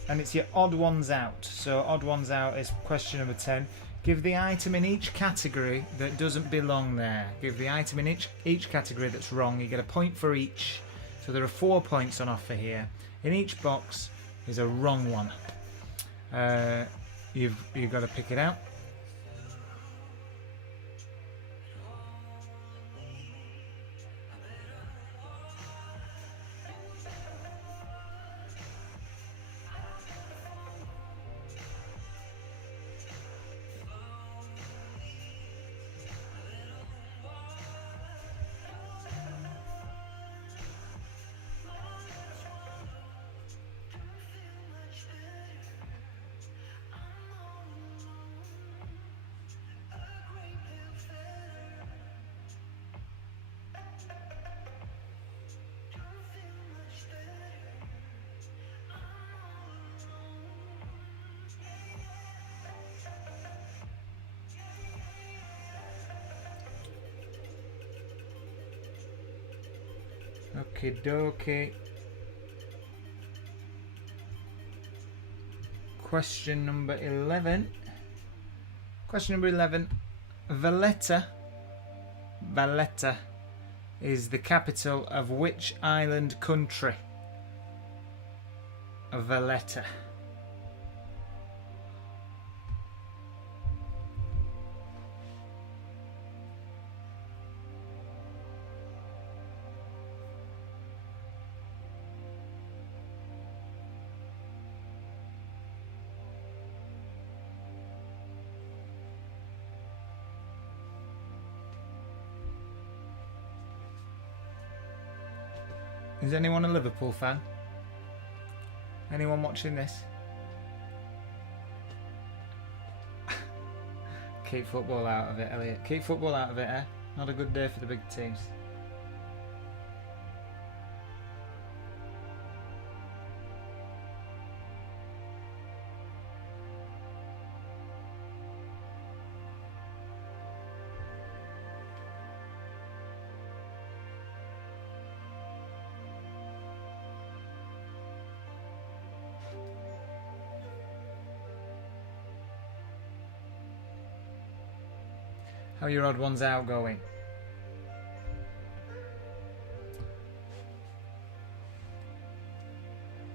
And it's your odd ones out. So odd ones out is question number 10. Give the item in each category that doesn't belong there. Give the item in each category that's wrong. You get a point for each. So there are 4 points on offer here. In each box is a wrong one. You've got to pick it out. Okie dokie. Question number 11. Question number 11. Valletta is the capital of which island country? Valletta. Is anyone a Liverpool fan? Anyone watching this? Keep football out of it, Elliot. Keep football out of it, eh? Not a good day for the big teams. How are your odd ones out going?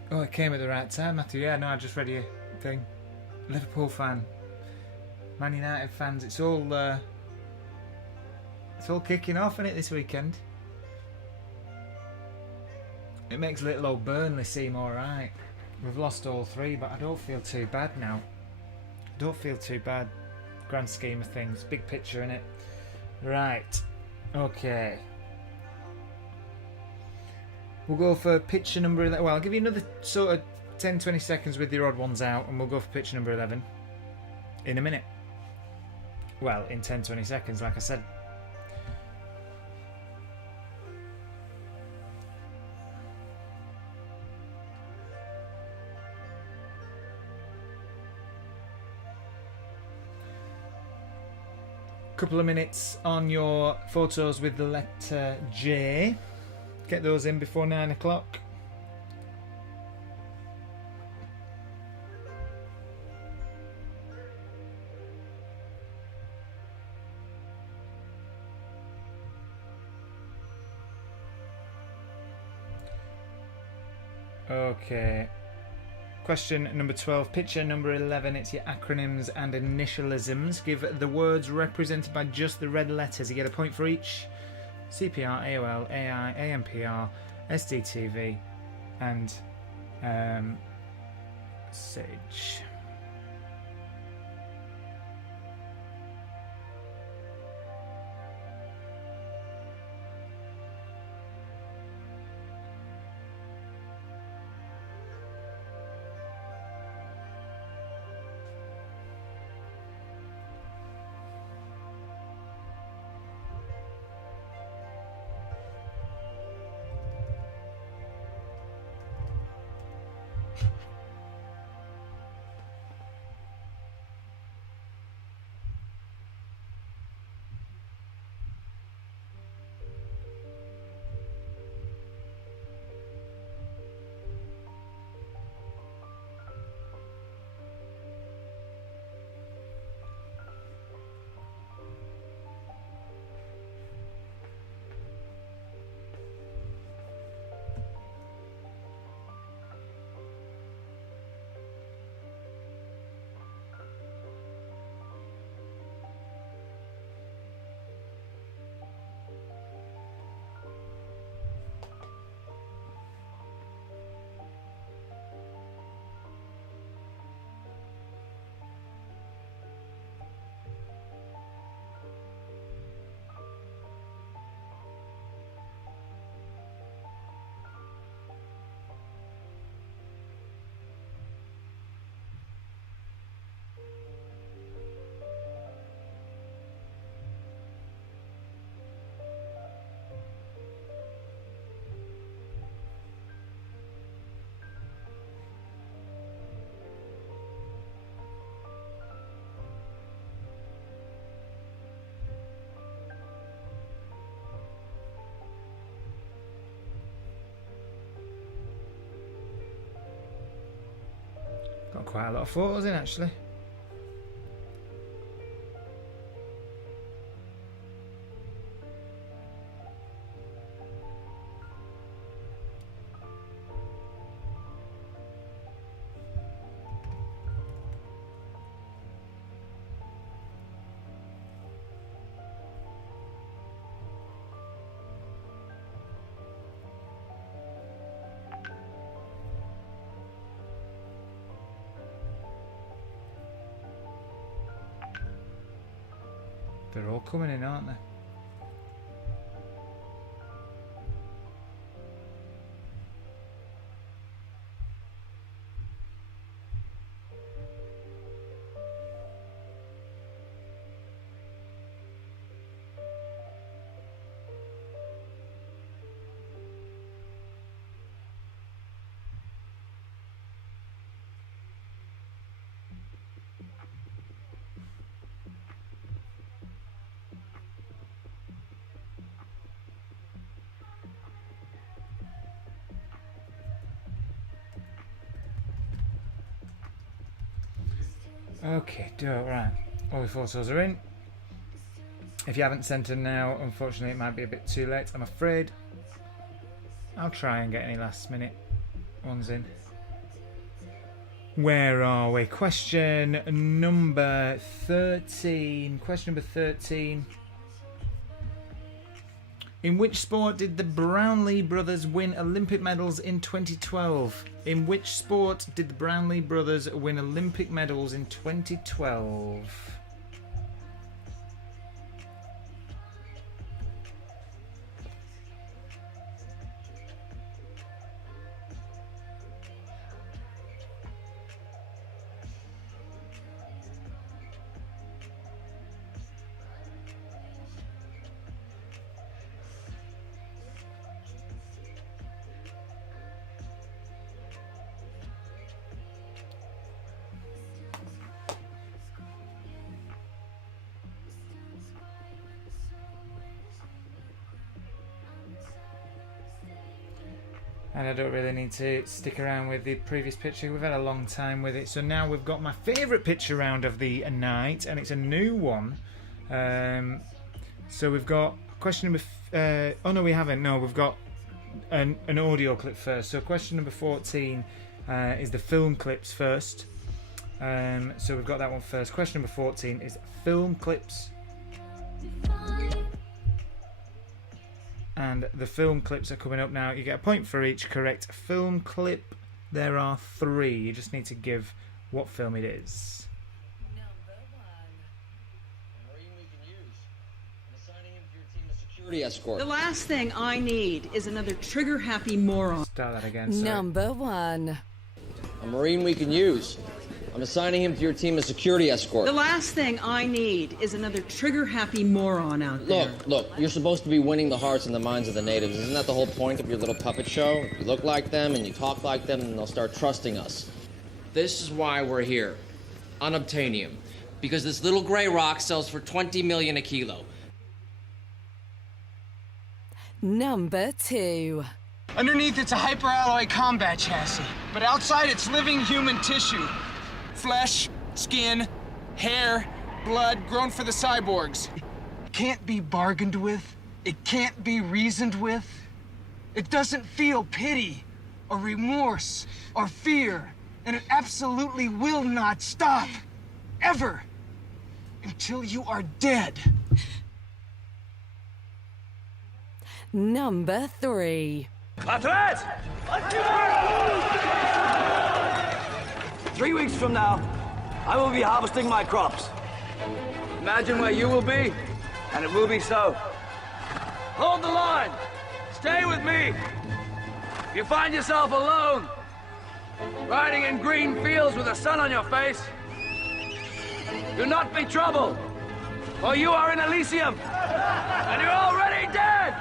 Oh, it came at the right time, Matthew. Yeah, no, I just read your thing. Liverpool fan, Man United fans. It's all kicking off, isn't it, this weekend? It makes little old Burnley seem all right. We've lost all 3, but I don't feel too bad now. I don't feel too bad. Grand scheme of things, big picture in it. Right, okay. We'll go for picture number 11. Well, I'll give you another sort of 10-20 seconds with your odd ones out, and we'll go for picture number 11 in a minute. Well, in 10-20 seconds, like I said. Couple of minutes on your photos with the letter J. Get those in before 9 o'clock. Okay. Question number 12. Picture number 11. It's your acronyms and initialisms. Give the words represented by just the red letters. You get a point for each. CPR, AOL, AI, AMPR, SDTV, and Sage. quite a lot of photos in, actually. They're all coming in, aren't they? Okay, right. All the photos are in. If you haven't sent them now, unfortunately it might be a bit too late, I'm afraid. I'll try and get any last minute ones in. Where are we? Question number 13. Question number 13. In which sport did the Brownlee brothers win Olympic medals in 2012? In which sport did the Brownlee brothers win Olympic medals in 2012? And I don't really need to stick around with the previous picture. We've had a long time with it. So now we've got my favourite picture round of the night, and it's a new one. So we've got question number... oh, no, we haven't. No, we've got an audio clip first. So question number 14 is the film clips first. So we've got that one first. Question number 14 is film clips. And the film clips are coming up now. You get a point for each correct film clip. There are 3. You just need to give what film it is. Security escort. The last thing I need is another trigger-happy moron. Start that again. Sorry. Number 1. A Marine we can use. I'm assigning him to your team as security escort. The last thing I need is another trigger-happy moron out there. Look, you're supposed to be winning the hearts and the minds of the natives. Isn't that the whole point of your little puppet show? You look like them and you talk like them and they'll start trusting us. This is why we're here. Unobtainium. Because this little gray rock sells for 20 million a kilo. Number 2. Underneath, it's a hyperalloy combat chassis, but outside, it's living human tissue. Flesh, skin, hair, blood grown for the cyborgs. It can't be bargained with. It can't be reasoned with. It doesn't feel pity or remorse or fear, and it absolutely will not stop, ever, until you are dead. Number 3. 3 weeks from now, I will be harvesting my crops. Imagine where you will be, and it will be so. Hold the line. Stay with me. If you find yourself alone, riding in green fields with the sun on your face, do not be troubled, for you are in Elysium, and you're already dead.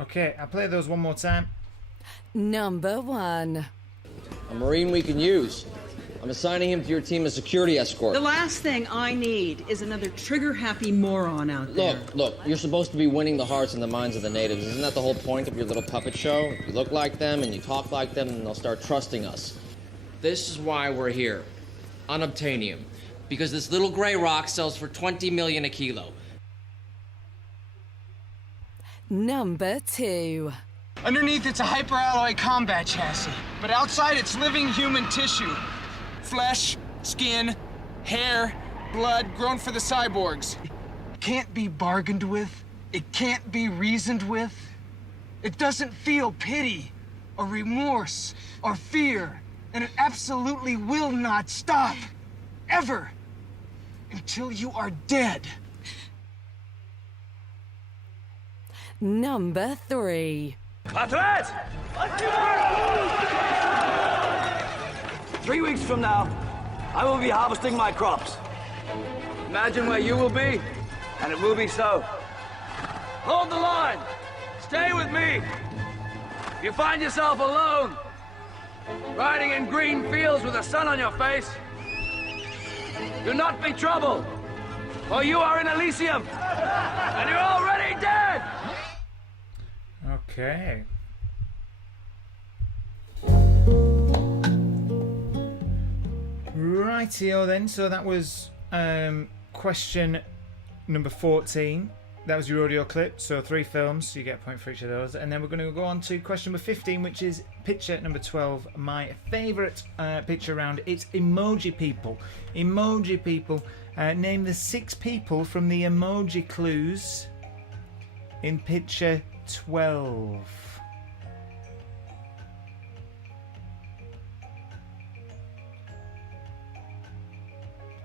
Okay, I'll play those one more time. Number 1. A Marine we can use. I'm assigning him to your team as security escort. The last thing I need is another trigger-happy moron out there. Look, you're supposed to be winning the hearts and the minds of the natives. Isn't that the whole point of your little puppet show? You look like them and you talk like them and they'll start trusting us. This is why we're here. Unobtainium. Because this little gray rock sells for 20 million a kilo. Number 2. Underneath, it's a hyperalloy combat chassis, but outside, it's living human tissue. Flesh, skin, hair, blood, grown for the cyborgs. It can't be bargained with. It can't be reasoned with. It doesn't feel pity, or remorse, or fear, and it absolutely will not stop. Ever. Until you are dead. Number 3. Atlet! 3 weeks from now, I will be harvesting my crops. Imagine where you will be, and it will be so. Hold the line! Stay with me! If you find yourself alone, riding in green fields with the sun on your face, do not be troubled, for you are in Elysium, and you're already dead! Okay. Rightio then, so that was question number 14. That was your audio clip, so 3 films, so you get a point for each of those. And then we're going to go on to question number 15, which is picture number 12. My favourite picture round. It's Emoji People. Emoji People. Name the 6 people from the emoji clues in picture 12.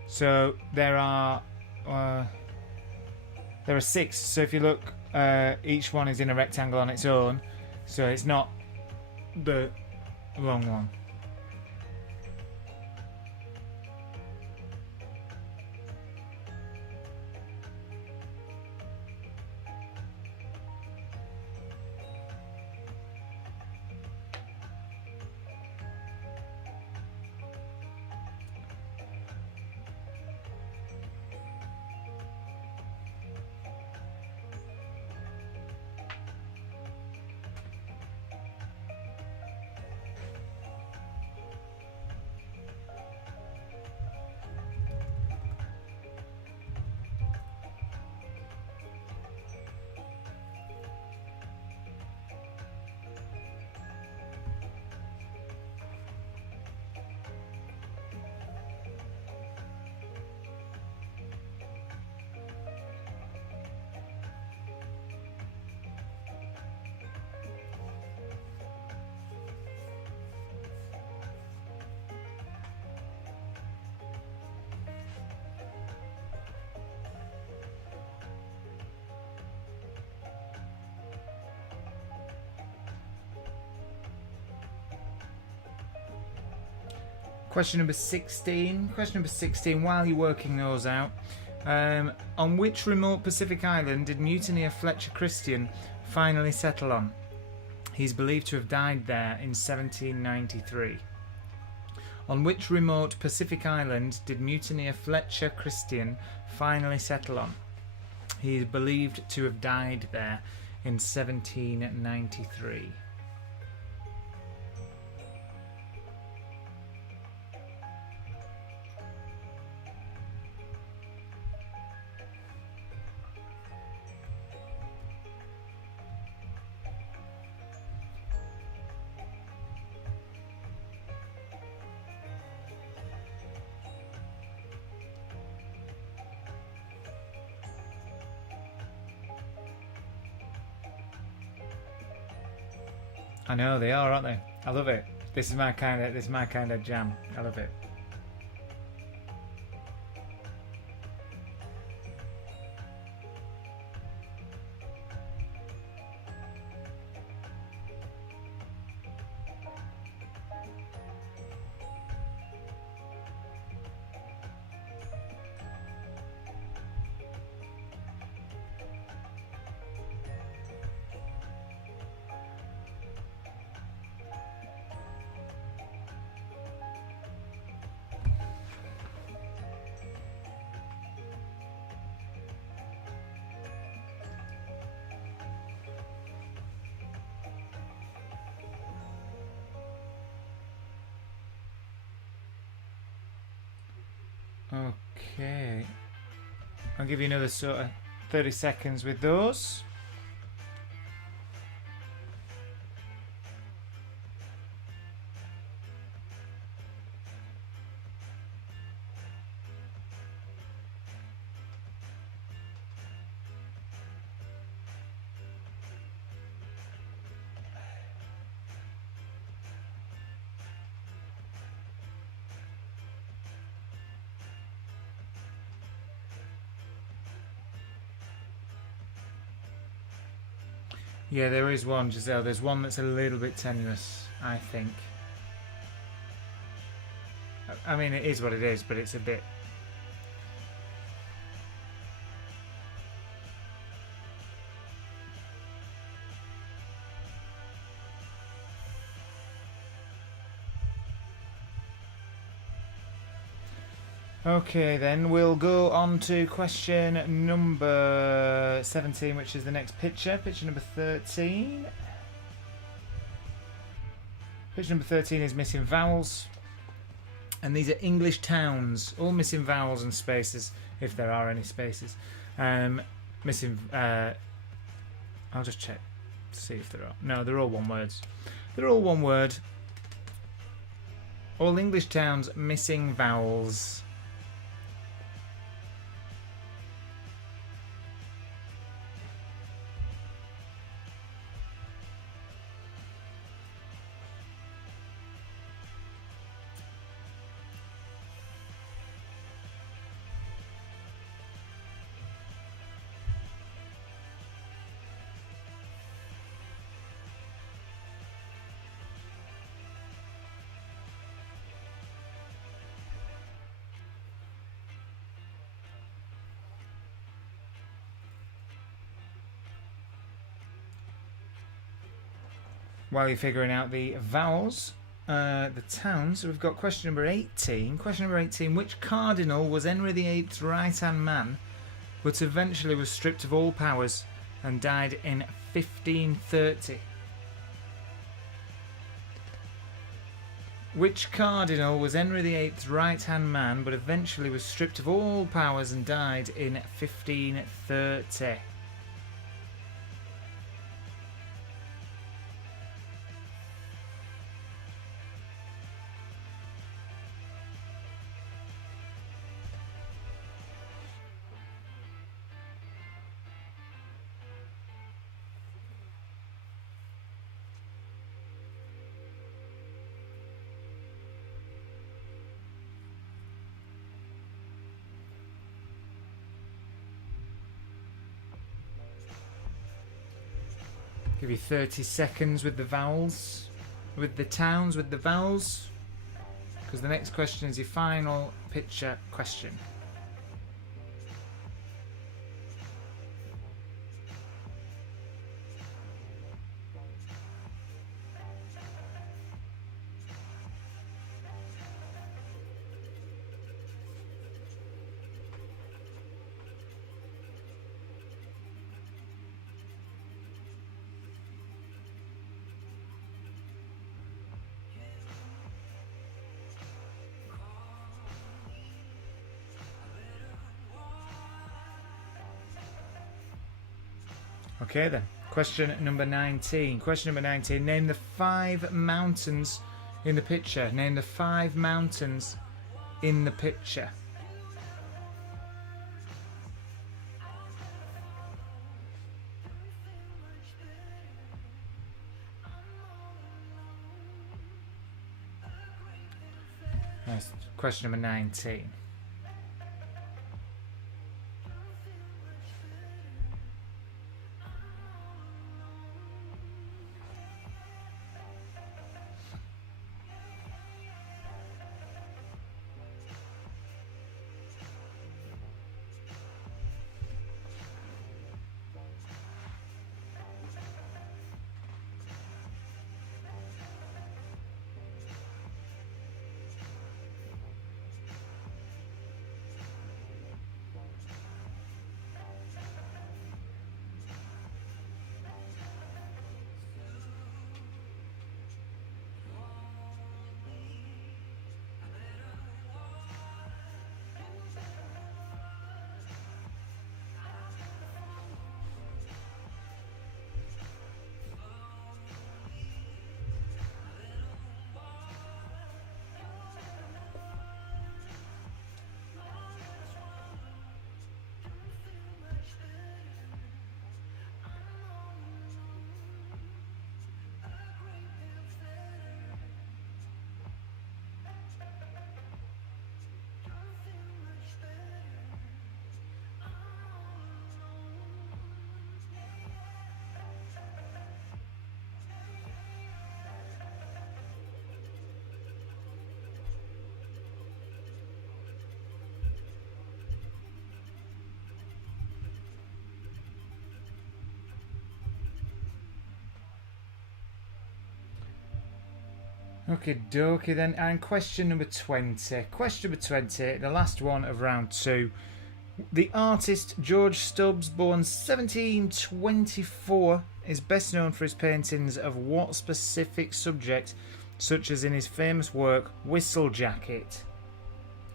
So there are 6. So if you look, each one is in a rectangle on its own. So it's not the long one. Question number 16. Question number 16. While you're working those out, on which remote Pacific island did mutineer Fletcher Christian finally settle on? He's believed to have died there in 1793. On which remote Pacific island did mutineer Fletcher Christian finally settle on? He is believed to have died there in 1793. I know they are, aren't they? I love it. This is my kind of jam. I love it. Okay. I'll give you another sort of 30 seconds with those. Yeah, there is one, Giselle. There's one that's a little bit tenuous, I think. I mean, it is what it is, but it's a bit... Okay, then we'll go on to question number 17, which is the next picture. Picture number 13. Picture number 13 is missing vowels. And these are English towns, all missing vowels and spaces, if there are any spaces. Missing... I'll just check to see if there are. No, they're all one words. They're all one word. All English towns missing vowels. While you're figuring out the vowels, the towns, we've got question number 18. Question number 18, which cardinal was Henry VIII's right-hand man, but eventually was stripped of all powers and died in 1530? Which cardinal was Henry VIII's right-hand man, but eventually was stripped of all powers and died in 1530? Give you 30 seconds with the vowels, with the towns, with the vowels, because the next question is your final picture question. Okay then, question number 19. Question number 19, name the 5 mountains in the picture. Name the 5 mountains in the picture. That's question number 19. Okay, dokie then. And question number 20. Question number 20, the last one of round 2. The artist George Stubbs, born 1724, is best known for his paintings of what specific subject, such as in his famous work Whistle Jacket?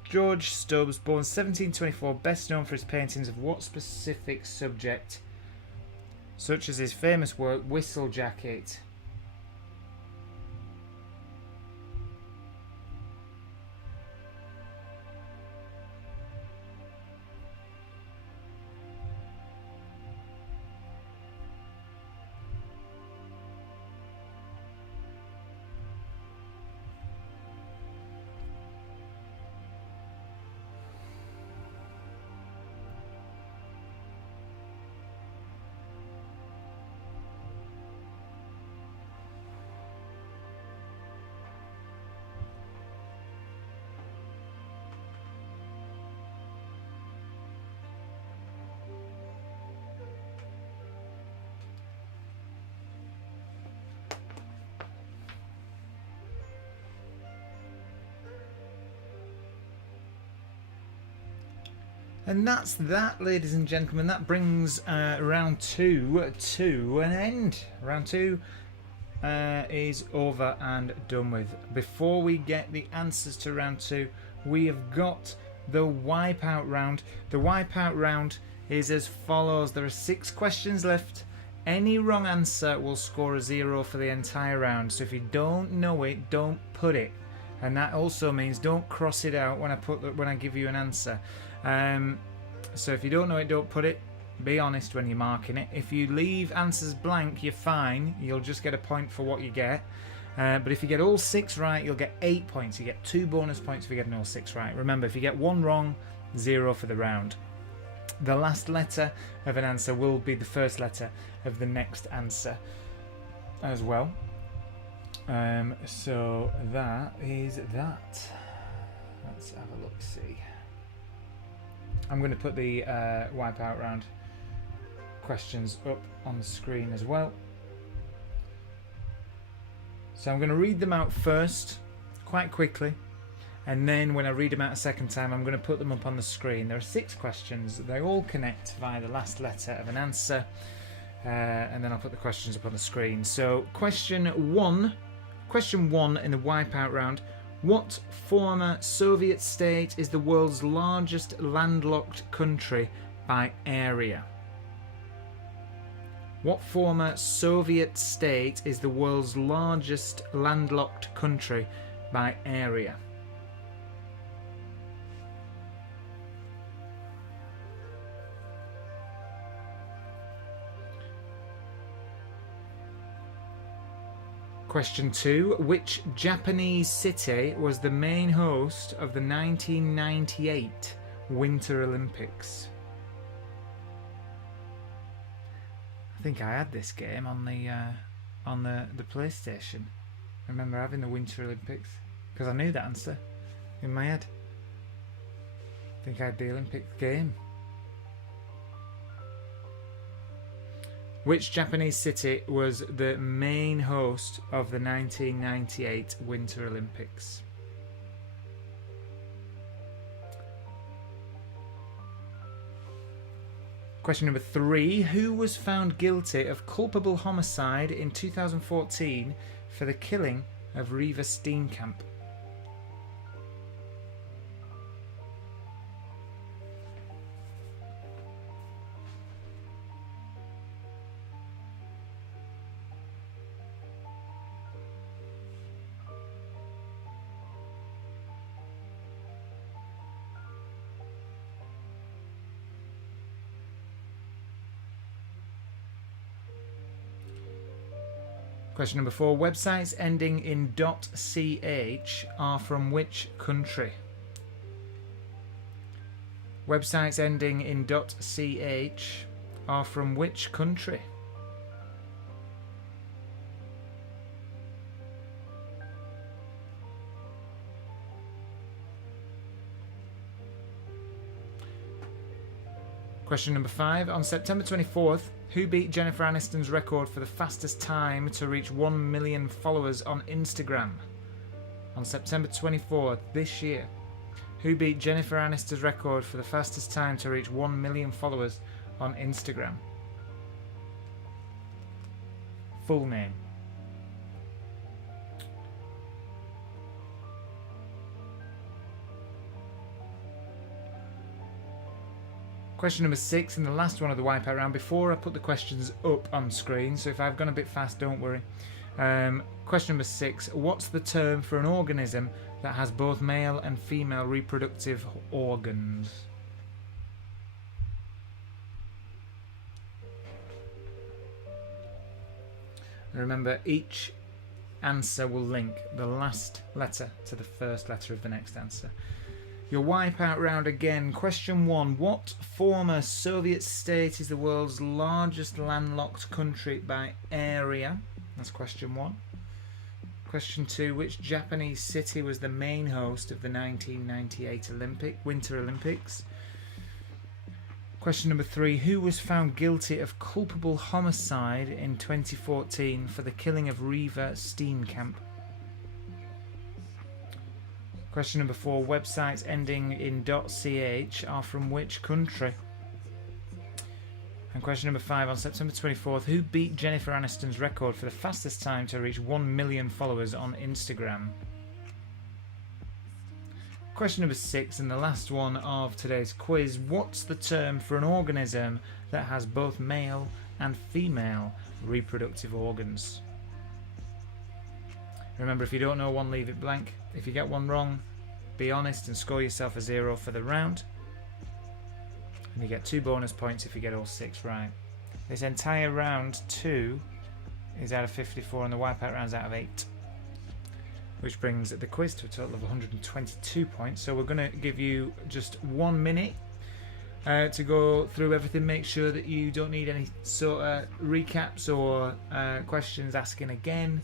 George Stubbs, born 1724, best known for his paintings of what specific subject, such as his famous work Whistle Jacket? And that's that, ladies and gentlemen. That brings round 2 to an end. Round 2 is over and done with. Before we get the answers to round 2, we have got the wipeout round. The wipeout round is as follows. There are 6 questions left. Any wrong answer will score a 0 for the entire round. So if you don't know it, don't put it. And that also means don't cross it out when I give you an answer. So if you don't know it, don't put it. Be honest when you're marking it. If you leave answers blank, you're fine. You'll just get a point for what you get. But if you get all 6 right, you'll get 8 points. You get 2 bonus points if you get all 6 right. Remember, if you get 1 wrong, 0 for the round. The last letter of an answer will be the first letter of the next answer as well. So that is that. Let's have a look, see. I'm going to put the wipeout round questions up on the screen as well. So I'm going to read them out first, quite quickly, and then when I read them out a second time, I'm going to put them up on the screen. There are 6 questions. They all connect via the last letter of an answer, and then I'll put the questions up on the screen. So question 1 in the wipeout round. What former Soviet state is the world's largest landlocked country by area? What former Soviet state is the world's largest landlocked country by area? Question 2. Which Japanese city was the main host of the 1998 Winter Olympics? I think I had this game on the PlayStation. I remember having the Winter Olympics because I knew the answer in my head. I think I had the Olympic game. Which Japanese city was the main host of the 1998 Winter Olympics? Question number 3. Who was found guilty of culpable homicide in 2014 for the killing of Reeva Steenkamp? Question number 4. Websites ending in .ch are from which country? Websites ending in .ch are from which country? Question number 5. On September 24th, who beat Jennifer Aniston's record for the fastest time to reach 1 million followers on Instagram? on September 24th this year? Who beat Jennifer Aniston's record for the fastest time to reach 1 million followers on Instagram? Full name. Question number 6 in the last one of the Wipeout round. Before I put the questions up on screen, so if I've gone a bit fast, don't worry. Question number 6. What's the term for an organism that has both male and female reproductive organs? Remember, each answer will link the last letter to the first letter of the next answer. Your Wipeout round again. Question 1. What former Soviet state is the world's largest landlocked country by area? That's question 1. Question 2. Which Japanese city was the main host of the 1998 Winter Olympics? Question number 3. Who was found guilty of culpable homicide in 2014 for the killing of Reeva Steenkamp? Question number 4. Websites ending in .ch are from which country? And question number 5. On September 24th, who beat Jennifer Aniston's record for the fastest time to reach 1 million followers on Instagram? Question number 6 and the last one of today's quiz. What's the term for an organism that has both male and female reproductive organs? Remember, if you don't know one, leave it blank. If you get one wrong, be honest and score yourself a 0 for the round. And you get 2 bonus points if you get all 6 right. This entire round 2 is out of 54 and the Wipeout round's out of 8. Which brings the quiz to a total of 122 points. So we're going to give you just 1 minute to go through everything. Make sure that you don't need any sort of recaps or questions asking again.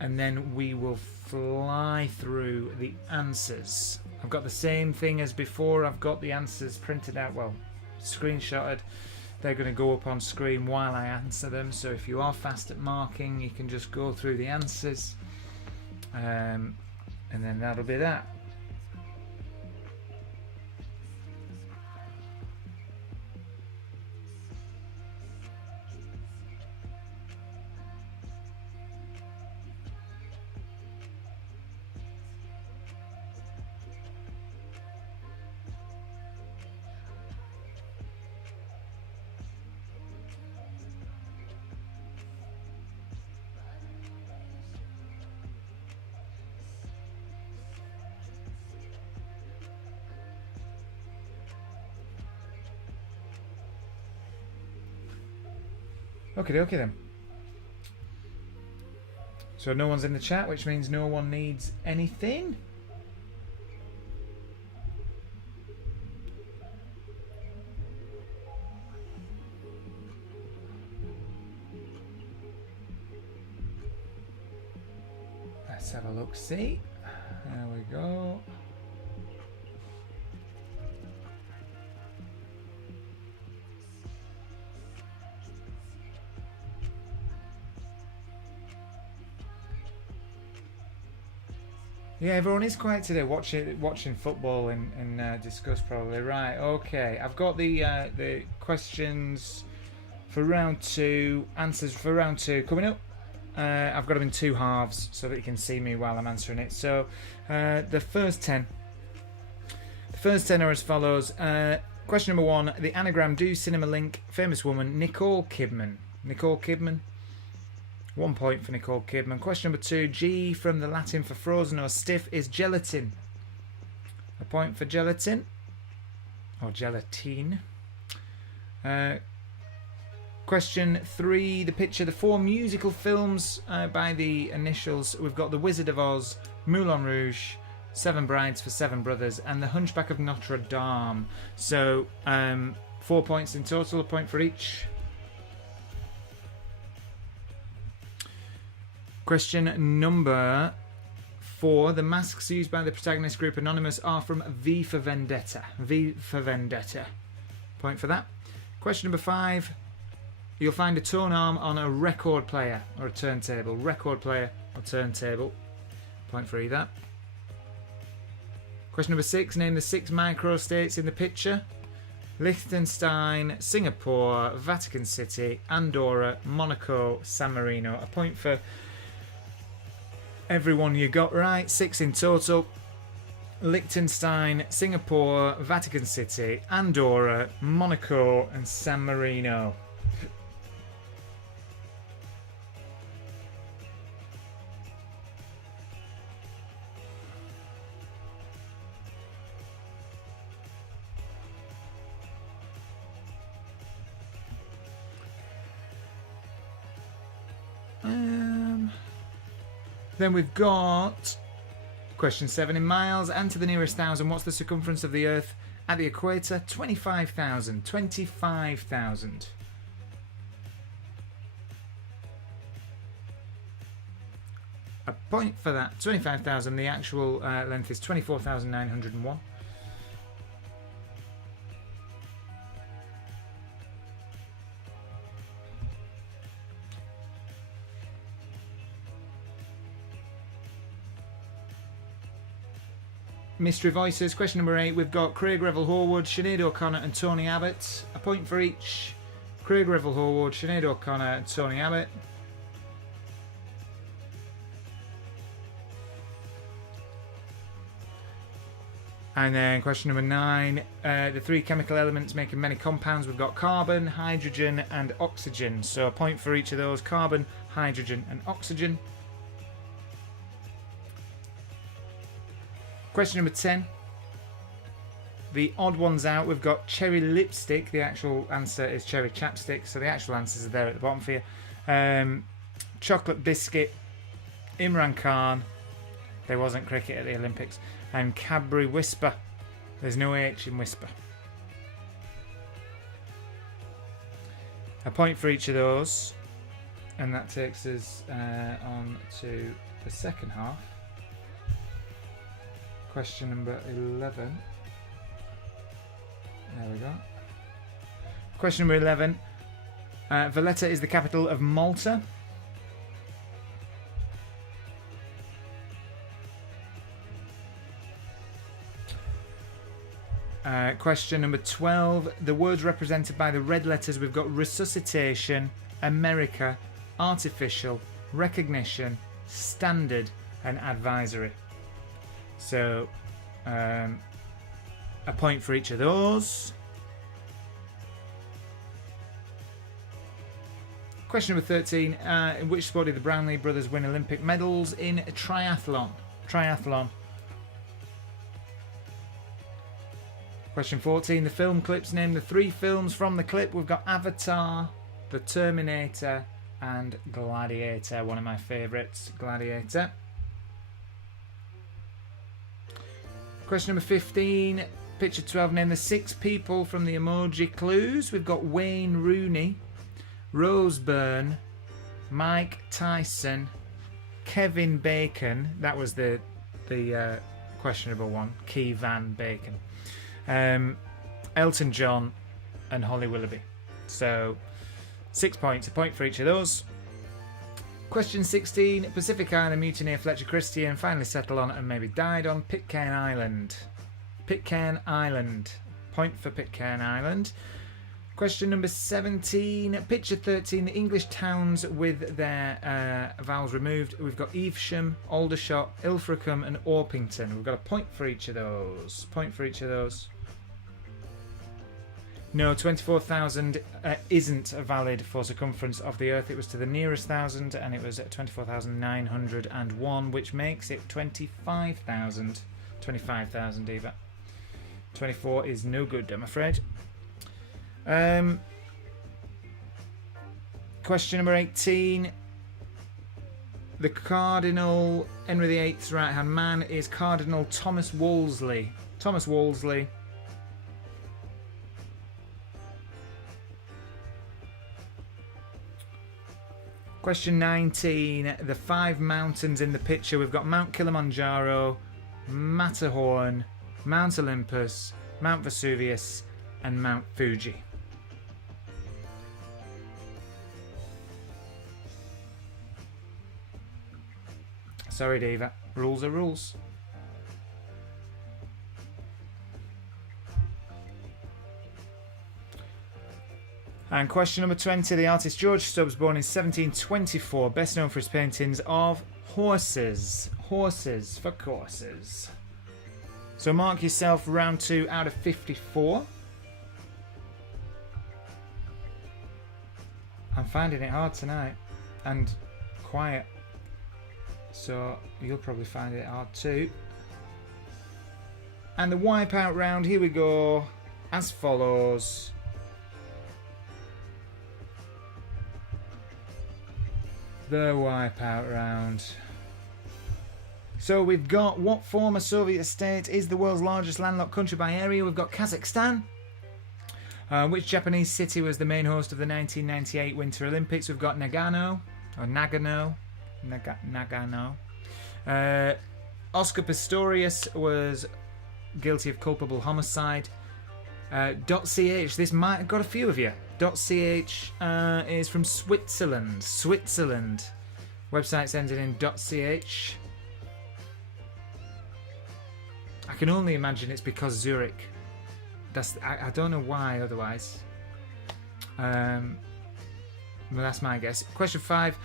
And then we will fly through the answers. I've got the same thing as before. I've got the answers printed out, well, screenshotted. They're going to go up on screen while I answer them. So if you are fast at marking, you can just go through the answers. And then that'll be that. Okay then. So no one's in the chat, which means no one needs anything. Let's have a look, see. There we go. Yeah, everyone is quiet today, watching football and discuss probably. Right, okay. I've got the questions for round 2, answers for round 2 coming up. I've got them in 2 halves so that you can see me while I'm answering it. So the first 10 are as follows. Question number 1, the anagram Do Cinema Link, famous woman Nicole Kidman. Nicole Kidman. 1 point for Nicole Kidman. Question number 2, G from the Latin for frozen or stiff is gelatin. A point for gelatin. Or gelatine. Question 3, the picture, the 4 musical films by the initials. We've got The Wizard of Oz, Moulin Rouge, 7 Brides for 7 Brothers, and The Hunchback of Notre Dame. So 4 points in total, a point for each. Question number 4. The masks used by the protagonist group Anonymous are from V for Vendetta. V for Vendetta. Point for that. Question number 5. You'll find a tone arm on a record player or a turntable. Record player or turntable. point for either. Question number 6. Name the 6 microstates in the picture. Liechtenstein, Singapore, Vatican City, Andorra, Monaco, San Marino. A point for everyone you got right. 6 in total. Liechtenstein, Singapore, Vatican City, Andorra, Monaco, and San Marino. Then we've got question 7. In miles and to the nearest thousand, what's the circumference of the Earth at the equator? 25,000. 25,000. A point for that. 25,000. The actual length is 24,901. Mystery Voices, question number 8. We've got Craig Revel Horwood, Sinead O'Connor, and Tony Abbott. A point for each. Craig Revel Horwood, Sinead O'Connor, and Tony Abbott. And then question number 9. The 3 chemical elements making many compounds. We've got carbon, hydrogen, and oxygen. So a point for each of those. Carbon, hydrogen, and oxygen. Question number 10. The odd ones out. We've got cherry lipstick. The actual answer is cherry chapstick. So the actual answers are there at the bottom for you. Chocolate biscuit. Imran Khan. There wasn't cricket at the Olympics. And Cadbury Whisper. There's no H in Whisper. A point for each of those. And that takes us on to the second half. Question number 11. There we go. Question number 11. Valletta is the capital of Malta. Question number 12. The words represented by the red letters, we've got resuscitation, America, artificial, recognition, standard, and advisory. So, a point for each of those. Question number 13. In which sport did the Brownlee brothers win Olympic medals? In triathlon. Triathlon. Question 14. The film clips. Name the 3 films from the clip. We've got Avatar, The Terminator, and Gladiator. One of my favourites, Gladiator. Question number 15. Picture 12. Name the 6 people from the emoji clues. We've got Wayne Rooney, Rose Byrne, Mike Tyson, Kevin Bacon. That was the questionable one. Key Van Bacon. Elton John and Holly Willoughby. So 6 points. A point for each of those. Question 16. Pacific Island mutineer Fletcher Christie finally settled on and maybe died on Pitcairn Island. Pitcairn Island. Point for Pitcairn Island. Question number 17. Picture 13. The English towns with their vowels removed. We've got Evesham, Aldershot, Ilfracombe, and Orpington. We've got a point for each of those. Point for each of those. No, 24,000 isn't valid for circumference of the Earth. It was to the nearest thousand, and it was at 24,901, which makes it 25,000. 25,000 either. 24 is no good, I'm afraid. Question number 18. The Cardinal Henry VIII's right-hand man is Cardinal Thomas Wolsey. Thomas Wolsey. Question 19. The 5 mountains in the picture. We've got Mount Kilimanjaro, Matterhorn, Mount Olympus, Mount Vesuvius, and Mount Fuji. Sorry, Diva. Rules are rules. And question number 20. The artist George Stubbs, born in 1724, best known for his paintings of horses. Horses for courses. So mark yourself round 2 out of 54. I'm finding it hard tonight. And quiet. So you'll probably find it hard too. And the wipeout round, here we go, as follows. The wipeout round. So we've got, what former Soviet state is the world's largest landlocked country by area? We've got Kazakhstan. Which Japanese city was the main host of the 1998 Winter Olympics? We've got Nagano. Oscar Pistorius was guilty of culpable homicide. .ch, this might have got a few of you. .ch is from Switzerland. Switzerland. Website's ended in .ch. I can only imagine it's because Zurich. I don't know why otherwise. Well, that's my guess. Question 5.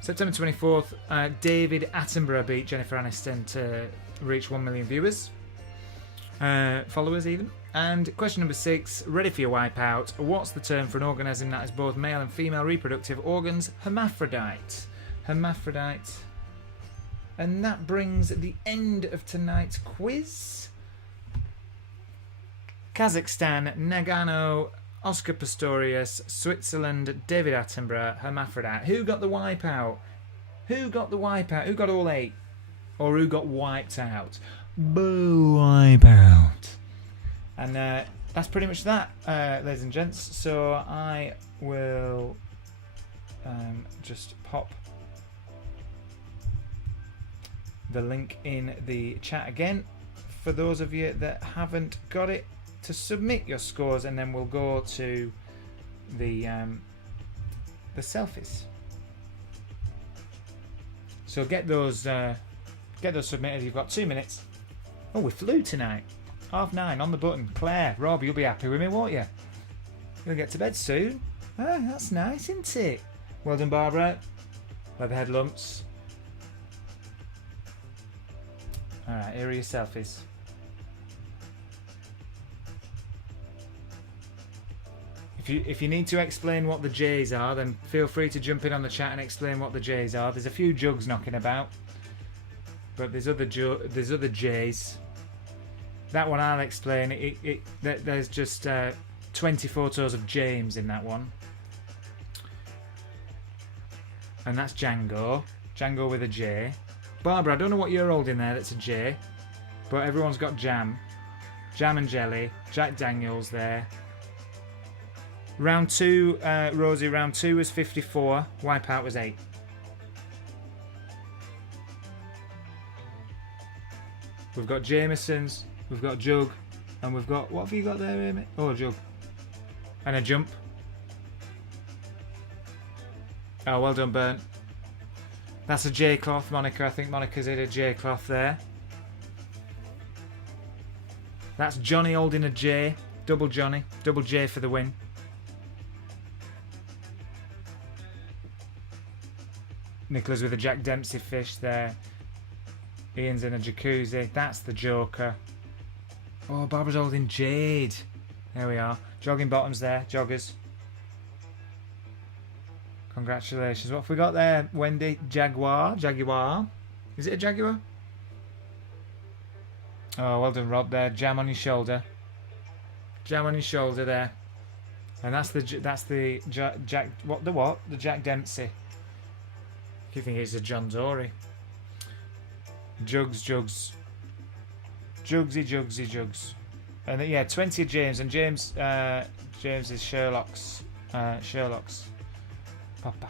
September 24th, David Attenborough beat Jennifer Aniston to reach 1 million viewers. Followers even. And question number 6, ready for your wipeout. What's the term for an organism that has both male and female reproductive organs? Hermaphrodite. Hermaphrodite. And that brings the end of tonight's quiz. Kazakhstan, Nagano, Oscar Pistorius, Switzerland, David Attenborough, hermaphrodite. Who got the wipeout? Who got the wipeout? Who got all 8? Or who got wiped out? Boo, wipeout. And that's pretty much that, ladies and gents. So I will just pop the link in the chat again for those of you that haven't got it, to submit your scores, and then we'll go to the selfies. So get those submitted. You've got 2 minutes. Oh, we flew tonight. 9:30 on the button. Claire, Rob, you'll be happy with me, won't you? You'll get to bed soon. Oh, that's nice, isn't it? Well done, Barbara. Leatherhead lumps. Alright, here are your selfies. If you need to explain what the J's are, then feel free to jump in on the chat and explain what the J's are. There's a few jugs knocking about, but there's other J's. That one I'll explain. There's just 20 photos of James in that one, and that's Django. Django with a J. Barbara, I don't know what you're holding there. That's a J, but everyone's got jam and jelly. Jack Daniels there. Round 2, Rosie, round 2 was 54, wipeout was 8. We've got Jameson's, we've got Jug, and we've got, what have you got there, Amy? Oh, a Jug. And a jump. Oh, well done, Burnt. That's a J cloth, Monica. I think Monica's hit a J cloth there. That's Johnny holding a J. Double Johnny. Double J for the win. Nicola's with a Jack Dempsey fish there. Ian's in a jacuzzi. That's the Joker. Oh, Barbara's holding Jade. There we are. Jogging bottoms there. Joggers. Congratulations. What have we got there, Wendy? Jaguar. Jaguar. Is it a Jaguar? Oh, well done, Rob there. Jam on your shoulder. Jam on your shoulder there. And that's the Jack... What? The Jack Dempsey. You think it's a John Dory. Jugsy Jugs. And yeah, 20 of James, and James is Sherlock's papa.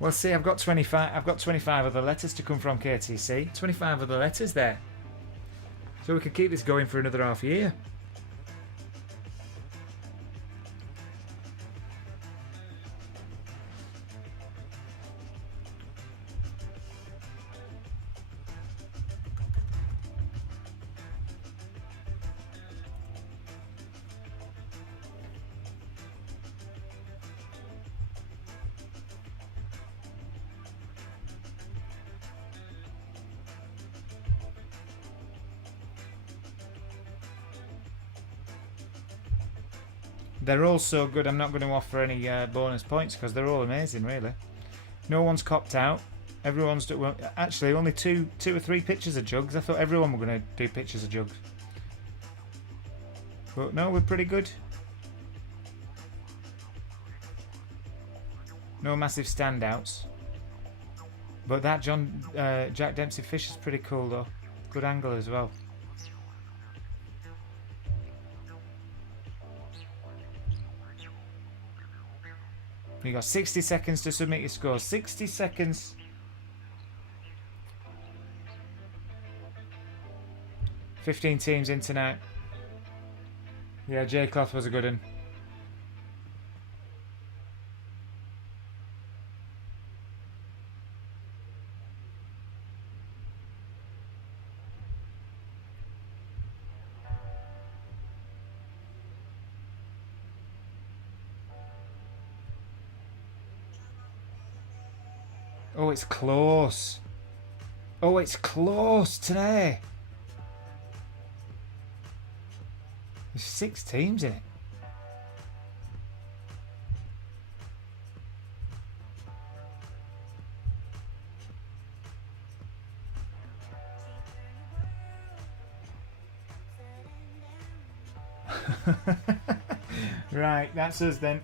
Well, see, I've got 25 other letters to come from KTC. 25 other letters there. So we could keep this going for another half year. They're all so good, I'm not going to offer any bonus points because they're all amazing, really. No one's copped out. Everyone's... Well, actually, only two or three pictures of jugs. I thought everyone were going to do pictures of jugs. But no, we're pretty good. No massive standouts. But that Jack Dempsey fish is pretty cool, though. Good angle as well. You got 60 seconds to submit your score. 60 seconds. $15 teams in tonight. Yeah, J Cloth was a good one. Oh, it's close. Oh, it's close today. There's 6 teams in it. Right, that's us then.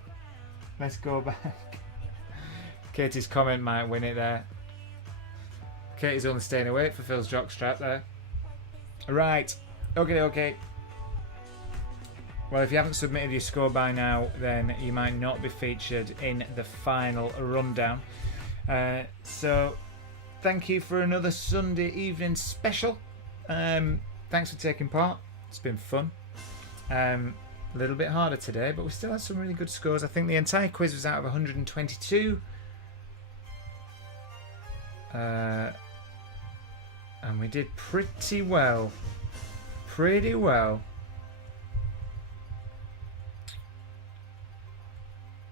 Let's go back. Katie's comment might win it there. Katie's only staying awake for Phil's jockstrap there. Right. Okay. Well, if you haven't submitted your score by now, then you might not be featured in the final rundown. So, thank you for another Sunday evening special. Thanks for taking part. It's been fun. A little bit harder today, but we still had some really good scores. I think the entire quiz was out of 122. And we did pretty well. Pretty well.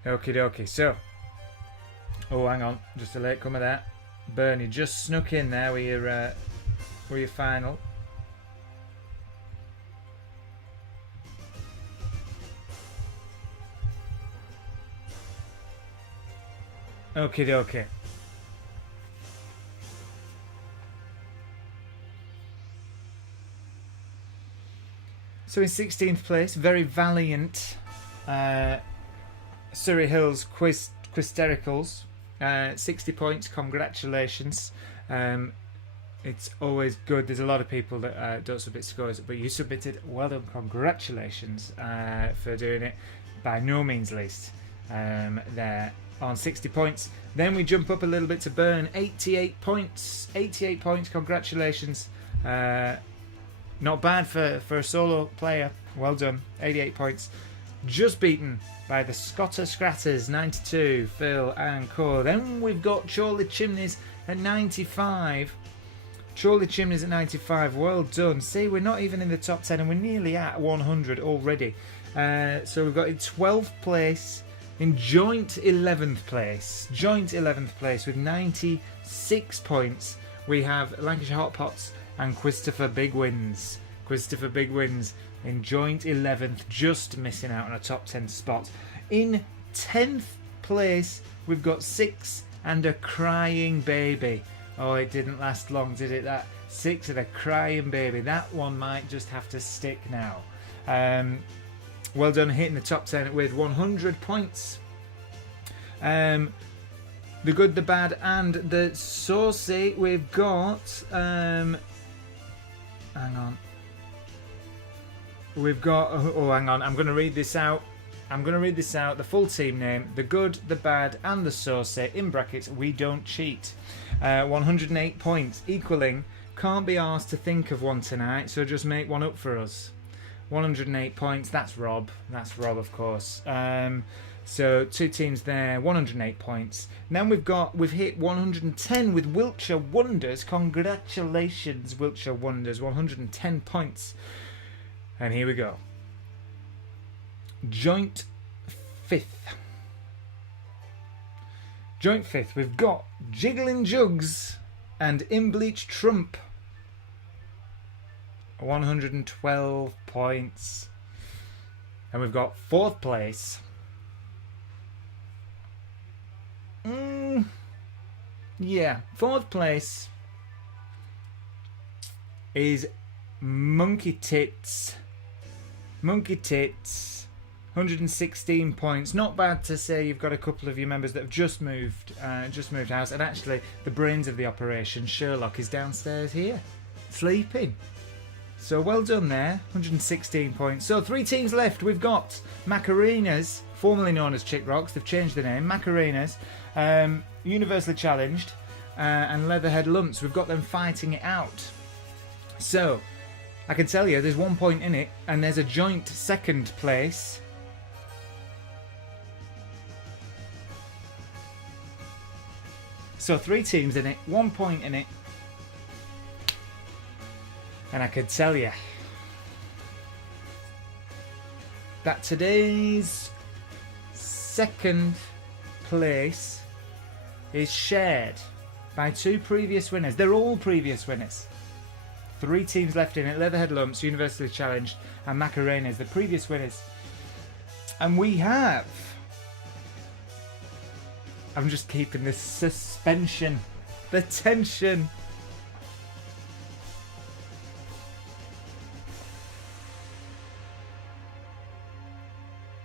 Okie dokie. So, oh, hang on, just a late comer there. Bernie just snuck in there with your final. Okie dokie. So in 16th place, very valiant Surrey Hills Quistericals. 60 points, congratulations. It's always good. There's a lot of people that don't submit scores, but you submitted. Well done, congratulations for doing it. By no means least. There on 60 points. Then we jump up a little bit to Burn, 88 points. 88 points, congratulations. Not bad for a solo player. Well done, 88 points. Just beaten by the Scotter Scratters, 92, Phil and Co. Then we've got Chorley Chimneys at 95. Chorley Chimneys at 95, well done. See, we're not even in the top 10 and we're nearly at 100 already. So we've got in 12th place, in joint 11th place. Joint 11th place with 96 points. We have Lancashire Hot Pots and Christopher Big Wins. Christopher Big Wins in joint 11th, just missing out on a top 10 spot. In 10th place, we've got 6 and a Crying Baby. Oh, it didn't last long, did it? That 6 and a Crying Baby. That one might just have to stick now. Well done hitting the top 10 with 100 points. The Good, the Bad and the Saucy, we've got... hang on. We've got... Oh, hang on. I'm going to read this out. The full team name. The Good, the Bad and the Saucy, in brackets, we don't cheat. 108 points, equaling Can't be asked to think of one tonight, so just make one up for us. 108 points. That's Rob. That's Rob, of course. So 2 teams there, 108 points. Then we've hit 110 with Wiltshire Wonders. Congratulations, Wiltshire Wonders, 110 points. And here we go. Joint 5th. Joint 5th, we've got Jiggling Jugs and Imbleach Trump. 112 points. And we've got 4th place. Yeah, 4th place is Monkey Tits. Monkey Tits, 116 points. Not bad to say. You've got a couple of your members that have just moved house. And actually, the brains of the operation, Sherlock, is downstairs here, sleeping. So well done there, 116 points. So 3 teams left. We've got Macarenas, formerly known as Chick Rocks. They've changed the name. Macarenas, universally challenged, and Leatherhead Lumps. We've got them fighting it out. So I can tell you there's 1 point in it, and there's a joint 2nd place. So 3 teams in it, 1 point in it. And I can tell you that today's 2nd place is shared by 2 previous winners. They're all previous winners. 3 teams left in it. Leatherhead Lumps, universally challenged, and Macarenas, the previous winners. And we have... I'm just keeping this suspension, the tension.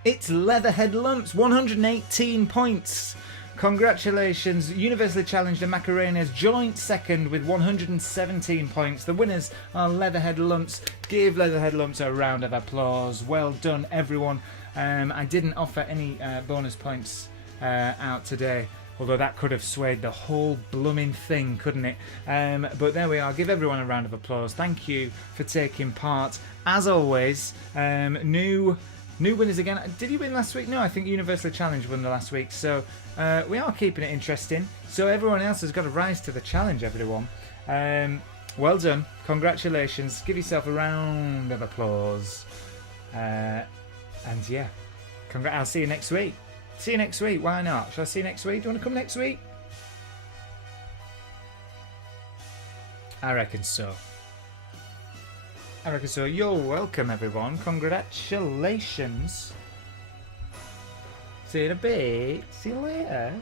It's Leatherhead Lumps, 118 points. Congratulations, universally challenged and Macarenas joint 2nd with 117 points. The winners are Leatherhead Lumps. Give Leatherhead Lumps a round of applause. Well done, everyone. I didn't offer any bonus points out today, although that could have swayed the whole blooming thing, couldn't it? But there we are. Give everyone a round of applause. Thank you for taking part. As always, new winners again. Did you win last week? No, I think Universally Challenge won the last week. So we are keeping it interesting. So everyone else has got to rise to the challenge, everyone. Well done. Congratulations. Give yourself a round of applause. And yeah, I'll see you next week. See you next week. Why not? Shall I see you next week? Do you want to come next week? I reckon so. You're welcome, everyone. Congratulations. See you in a bit. See you later.